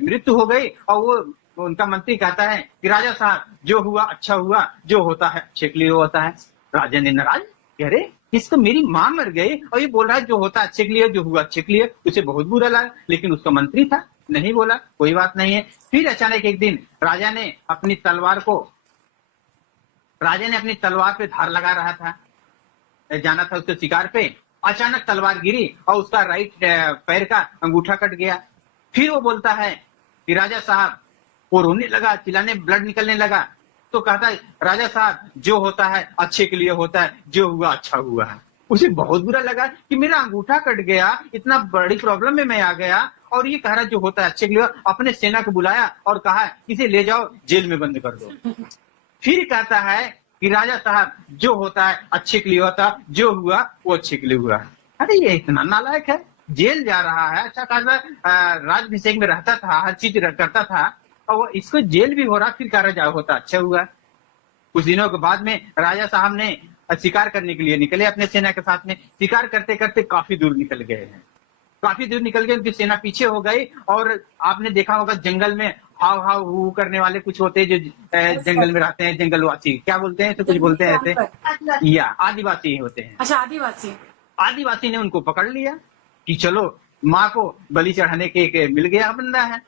मृत्यु हो गई, और वो उनका मंत्री कहता है कि राजा साहब जो हुआ अच्छा हुआ, जो होता है अच्छे के लिए होता है। राजा ने नाराज, अरे इसको मेरी माँ मर गई और ये बोल रहा है जो होता है अच्छे के लिए, जो हुआ अच्छे के लिए। उसे बहुत बुरा लगा, लेकिन उसका मंत्री था, नहीं बोला, कोई बात नहीं है। फिर अचानक एक दिन राजा ने अपनी तलवार पे धार लगा रहा था, जाना था उसके शिकार पे। अचानक तलवार गिरी और उसका राइट पैर का अंगूठा कट गया। फिर वो बोलता है कि राजा साहब, वो रोने लगा, चिल्लाने, ब्लड निकलने लगा। तो कहता है राजा साहब जो होता है अच्छे के लिए होता है, जो हुआ अच्छा हुआ है। उसे बहुत बुरा लगा कि मेरा अंगूठा कट गया, इतना बड़ी प्रॉब्लम में मैं आ गया, और ये कह रहा जो होता है अच्छे के लिए। अपने सेना को बुलाया और कहा इसे ले जाओ, जेल में बंद कर दो। फिर कहता है कि राजा साहब जो होता है अच्छे के लिए होता, जो हुआ वो अच्छे के लिए हुआ। अरे ये इतना नालायक है, जेल जा रहा है, अच्छा खासा राजभिषेक में रहता था, हर चीज करता था, और वो इसको जेल भी हो रहा, फिर कह रहा होता अच्छा हुआ। कुछ दिनों के बाद में राजा साहब ने शिकार करने के लिए निकले अपने सेना के साथ में। शिकार करते करते काफी दूर निकल गए हैं, काफी दूर निकल गए, उनकी सेना पीछे हो गई। और आपने देखा होगा जंगल में हाव हाव हू करने वाले कुछ होते हैं जो जंगल में रहते हैं, जंगलवासी क्या बोलते हैं, तो कुछ बोलते हैं ऐसे, या आदिवासी होते हैं। अच्छा, आदिवासी। आदिवासी ने उनको पकड़ लिया कि चलो माँ को बलि चढ़ाने के मिल गया बंदा है।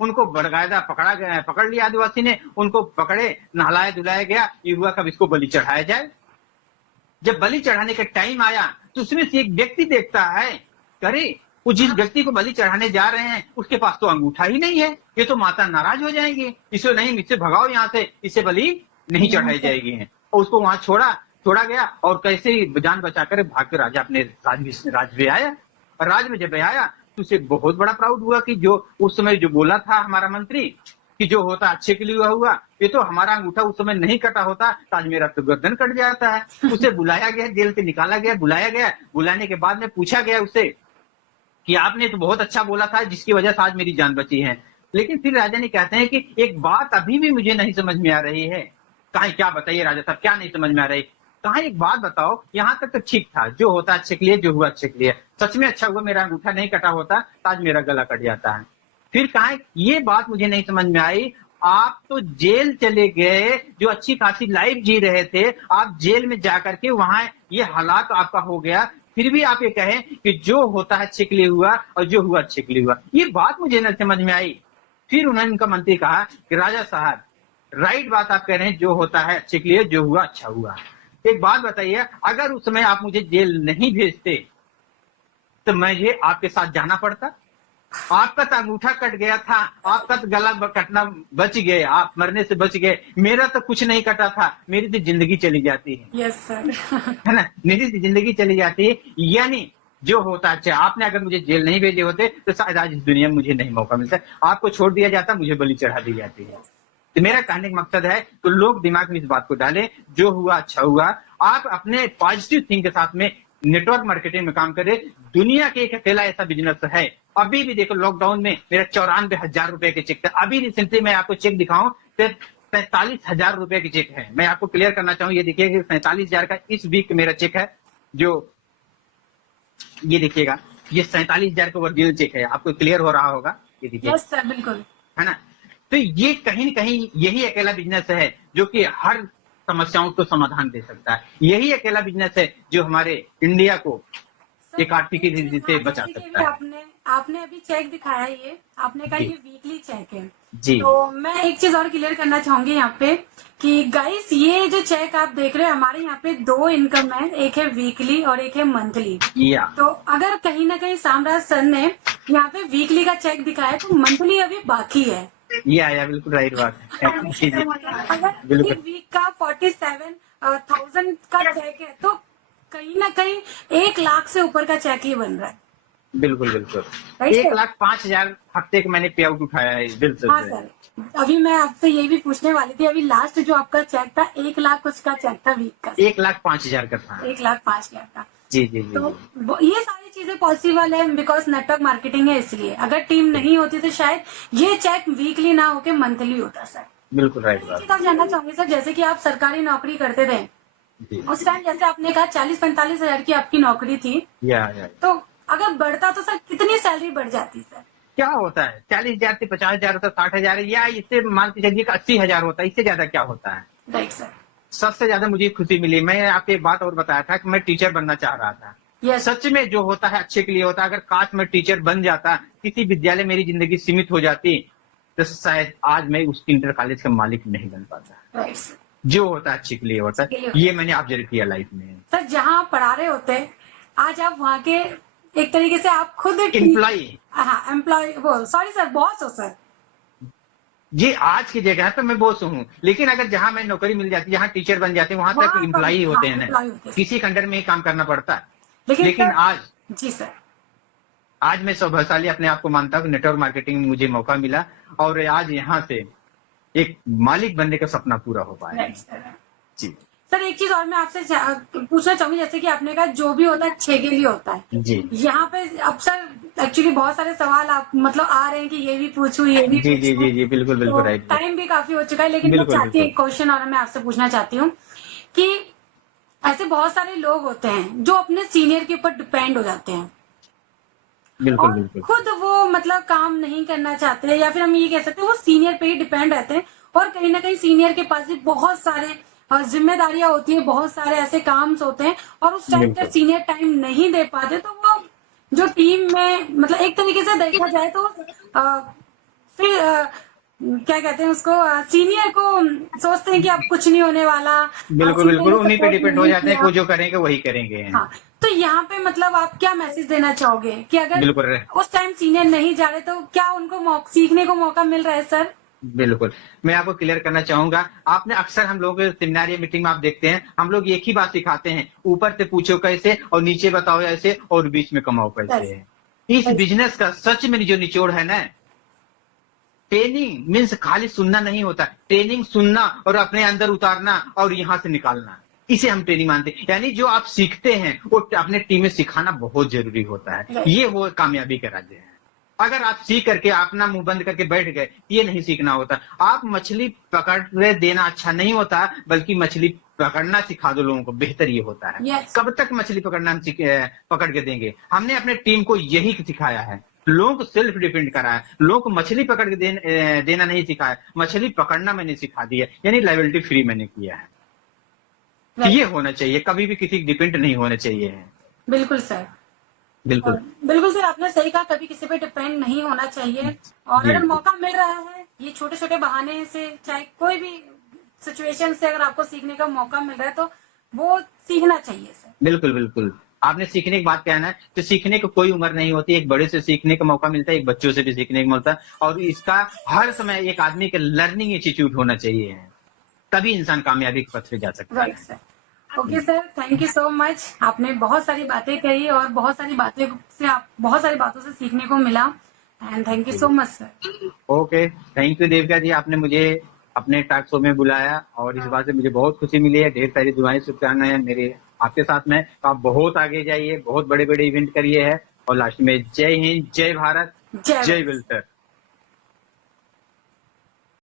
उनको बकायदा पकड़ लिया आदिवासी ने, उनको पकड़े, नहलाया धुलाया गया, ये हुआ कब इसको बलि चढ़ाया जाए। जब बलि चढ़ाने का टाइम आया तो उसमें से एक व्यक्ति देखता है, अरे वो जिस व्यक्ति को बलि चढ़ाने जा रहे हैं उसके पास तो अंगूठा ही नहीं है, ये तो माता नाराज हो जाएंगी, इसे नहीं, इससे भगाओ यहाँ से, इससे बलि नहीं चढ़ाई जाएगी है। और उसको वहां छोड़ा गया, और कैसे जान बचाकर भाग के राजा अपने राज में आया। और राज में जब आया तो उसे बहुत बड़ा प्राउड हुआ कि जो उस समय जो बोला था हमारा मंत्री कि जो होता अच्छे के लिए हुआ, ये तो हमारा अंगूठा उस समय नहीं कटा होता तो आज मेरा तो गर्दन कट जाता है। उसे बुलाया गया, जेल से निकाला गया, बुलाया गया। बुलाने के बाद में पूछा गया उससे कि आपने तो बहुत अच्छा बोला था जिसकी वजह से आज मेरी जान बची है। लेकिन फिर राजा ने कहते हैं कि एक बात अभी भी मुझे नहीं समझ में आ रही है। कहा क्या बताइए राजा साहब, क्या नहीं समझ में आ रही। कहा एक बात बताओ, यहाँ तक तो ठीक था, जो होता अच्छे के लिए, जो हुआ अच्छे के लिए, सच में अच्छा हुआ, मेरा अंगूठा नहीं कटा होता तो आज मेरा गला कट जाता है। फिर कहा ये बात मुझे नहीं समझ में आई, आप तो जेल चले गए, जो अच्छी खासी लाइफ जी रहे थे, आप जेल में जाकर के वहां ये हालात आपका हो गया, फिर भी आप ये कहें कि जो होता है अच्छे के लिए हुआ और जो हुआ अच्छे के लिए हुआ। ये बात मुझे नहीं समझ में आई। फिर उन्होंने उनका मंत्री कहा कि राजा साहब राइट बात आप कह रहे हैं, जो होता है अच्छे के लिए, जो हुआ अच्छा हुआ। एक बात बताइए, अगर उस समय आप मुझे जेल नहीं भेजते तो मुझे आपके साथ जाना पड़ता। आपका तो अंगूठा कट गया था, आपका तो गला कटना बच गए, आप मरने से बच गए, मेरा तो कुछ नहीं कटा था, मेरी तो जिंदगी चली जाती है। Yes sir. है ना, मेरी तो जिंदगी चली जाती है। यानी जो होता अच्छा, आपने अगर मुझे जेल नहीं भेजे होते तो शायद आज इस दुनिया में मुझे नहीं मौका मिलता, आपको छोड़ दिया जाता, मुझे बलि चढ़ा दी जाती है। तो मेरा कहने का मकसद है तो लोग दिमाग में इस बात को डालें, जो हुआ अच्छा हुआ। आप अपने पॉजिटिव थिंक के साथ में नेटवर्क मार्केटिंग में काम करें। दुनिया के एक अकेला ऐसा बिजनेस है, अभी भी देखो लॉकडाउन में मेरा 94,000 रुपए के चेक था। अभी रिसेंटली मैं आपको चेक दिखाऊं तो 45,000 रुपए की चेक है। मैं आपको क्लियर करना चाहूँ, ये देखिए 47,000 का इस वीक मेरा चेक है, जो ये देखिएगा, ये 47,000 का ओरिजिनल चेक है। आपको क्लियर हो रहा होगा, ये देखिए। यस सर, बिल्कुल, है ना। तो ये कहीं न कहीं यही अकेला बिजनेस है जो कि हर समस्याओं को समाधान दे सकता है। यही अकेला बिजनेस है जो हमारे इंडिया को एक आर्थिक स्थिति से बचा सकता है। आपने अभी चेक दिखाया, ये आपने कहा ये वीकली चेक है जी। तो मैं एक चीज और क्लियर करना चाहूंगी यहाँ पे कि गाइस, ये जो चेक आप देख रहे हो, हमारे यहाँ पे 2 इनकम है, एक है वीकली और एक है मंथली। तो अगर कहीं ना कहीं सामराज सर ने यहाँ पे वीकली का चेक दिखाया तो मंथली अभी बाकी है। या बिल्कुल राइट बात है। अगर एक वीक का 47,000 का चेक है तो कहीं ना कहीं 1 लाख से ऊपर का चेक ही बन रहा है। बिल्कुल 1,05,000 हफ्ते का मैंने पे आउट उठाया है इस बिल से। हाँ सर, अभी मैं आपसे यही भी पूछने वाली थी, अभी लास्ट जो आपका चेक था 1 लाख कुछ का चेक था वीक का। 1,05,000 का था। 1,05,000 का। जी। तो ये सारी चीजें पॉसिबल है बिकॉज नेटवर्क मार्केटिंग है, इसलिए अगर टीम नहीं होती तो शायद ये चेक वीकली ना होके मंथली होता सर। बिल्कुल राइट बात। आप जानना चाहूंगी सर, जैसे कि आप सरकारी नौकरी करते थे जी। उस टाइम जैसे आपने कहा 40-45 हजार की आपकी नौकरी थी, या तो अगर बढ़ता तो सर कितनी सैलरी बढ़ जाती सर? क्या होता है, 40,000 से 50,000 होता है, 60,000, या इससे मान के चलिए 80,000 होता है, इससे ज्यादा क्या होता है। Right sir. सबसे ज्यादा मुझे खुशी मिली, मैं आपको एक बात और बताया था कि मैं टीचर बनना चाह रहा था। यस। सच में जो होता है अच्छे के लिए होता है। अगर काश मैं टीचर बन जाता, किसी विद्यालय मेरी जिंदगी सीमित हो जाती, तो शायद आज मैं उस इंटर कॉलेज का मालिक नहीं बन पाता। Right sir. जो होता है अच्छे के लिए होता है, ये मैंने ऑब्जर्व किया लाइफ में। सर जहाँ आप पढ़ा रहे होते, आज आप वहाँ के एक तरीके से आप खुद एम्प्लॉय, हाँ एम्प्लॉय, वो सॉरी सर, बॉस हो सर। ये आज की जगह तो मैं बॉस हूँ, लेकिन अगर जहां मैं नौकरी मिल जाती, जहां टीचर बन जाते, वहां तक एम्प्लॉय होते हैं ना, किसी खंडर में ही काम करना पड़ता है। लेकिन आज, जी सर, आज मैं सौभाग्यशाली अपने आप को मानता हूँ, नेटवर्क मार्केटिंग में मुझे मौका मिला और आज यहाँ से एक मालिक बनने का सपना पूरा हो पाया। जी सर एक चीज और मैं आपसे पूछना चाहूंगी, जैसे कि आपने कहा जो भी होता है अच्छे के लिए होता है। जी। यहाँ पे अब सर एक्चुअली बहुत सारे सवाल आप मतलब आ रहे हैं कि ये भी पूछूं, ये भी जी जी जी जी, बिल्कुल बिल्कुल, तो राइट। टाइम भी काफी हो चुका है, लेकिन मैं चाहती हूँ एक क्वेश्चन और मैं आपसे पूछना चाहती हूँ कि ऐसे बहुत सारे लोग होते हैं जो अपने सीनियर के ऊपर डिपेंड हो जाते हैं, बिल्कुल और बिल्कुल, खुद वो मतलब काम नहीं करना चाहते, या फिर हम ये कह सकते हैं वो सीनियर पे ही डिपेंड रहते हैं, और कहीं ना कहीं सीनियर के पास भी बहुत सारे जिम्मेदारियां होती है, बहुत सारे ऐसे काम होते हैं, और उस टाइम पर सीनियर टाइम नहीं दे पाते, तो वो जो टीम में मतलब एक तरीके से देखा जाए तो फिर क्या कहते हैं उसको, सीनियर को सोचते हैं कि अब कुछ नहीं होने वाला। बिल्कुल बिल्कुल, उन्हीं पे डिपेंड हो जाते हैं, वो जो करेंगे वही करेंगे। हाँ, तो यहाँ पे मतलब आप क्या मैसेज देना चाहोगे कि अगर बिल्कुल उस टाइम सीनियर नहीं जा रहे तो क्या उनको सीखने को मौका मिल रहा है सर? बिल्कुल, मैं आपको क्लियर करना चाहूंगा। आपने अक्सर हम लोग सेमिनार या मीटिंग में आप देखते हैं, हम लोग एक ही बात सिखाते हैं, ऊपर से पूछो कैसे और नीचे बताओ ऐसे और बीच में कमाओ कैसे। इस बिजनेस का सच में जो निचोड़ है ना, ट्रेनिंग मीन्स खाली सुनना नहीं होता, ट्रेनिंग सुनना और अपने अंदर उतारना और यहां से निकालना, इसे हम ट्रेनिंग मानते हैं। यानी जो आप सीखते हैं वो अपने टीम में सिखाना बहुत जरूरी होता है। ये वो कामयाबी का राज है। अगर आप सीख करके अपना मुंह बंद करके बैठ गए, ये नहीं सीखना होता। आप मछली पकड़ देना अच्छा नहीं होता, बल्कि मछली पकड़ना सिखा दो लोगों को, बेहतर ये होता है। कब तक मछली पकड़ना हम पकड़ के देंगे? हमने अपने टीम को यही सिखाया है, लोगों को सेल्फ डिपेंड कराया, लोगों को मछली पकड़ के देना नहीं सिखाया, मछली पकड़ना मैंने सिखा दिया, यानी लायबिलिटी फ्री मैंने किया है। ये होना चाहिए, कभी भी किसी डिपेंड नहीं होना चाहिए। बिल्कुल सर, बिल्कुल बिल्कुल सर, आपने सही कहा, कभी किसी पे डिपेंड नहीं होना चाहिए, और अगर मौका मिल रहा है, ये छोटे छोटे बहाने से, चाहे कोई भी सिचुएशन से अगर आपको सीखने का मौका मिल रहा है तो वो सीखना चाहिए सर। बिल्कुल बिल्कुल, आपने सीखने की बात कहना है तो सीखने को कोई उम्र नहीं होती। एक बड़े से सीखने का मौका मिलता है, एक बच्चों से भी सीखने को मिलता है, और इसका हर समय एक आदमी का लर्निंग इंस्टीट्यूट होना चाहिए, तभी इंसान कामयाबी के पथ पे जा सकता है। Sir, okay sir, thank you so much. आपने बहुत सारी बातें कही और बहुत सारी बातों से सीखने को मिला, and thank you so much sir. Okay, thank you Devika ji, आपने मुझे अपने टॉक शो में बुलाया और इस बात से मुझे बहुत खुशी मिली है। ढेर सारी दुआएं शुभकामनाएं मेरे आपके साथ में। आप बहुत आगे जाइए, बहुत बड़े बड़े इवेंट करिए है, और लास्ट में जय हिंद, जय भारत, जय विल्टर।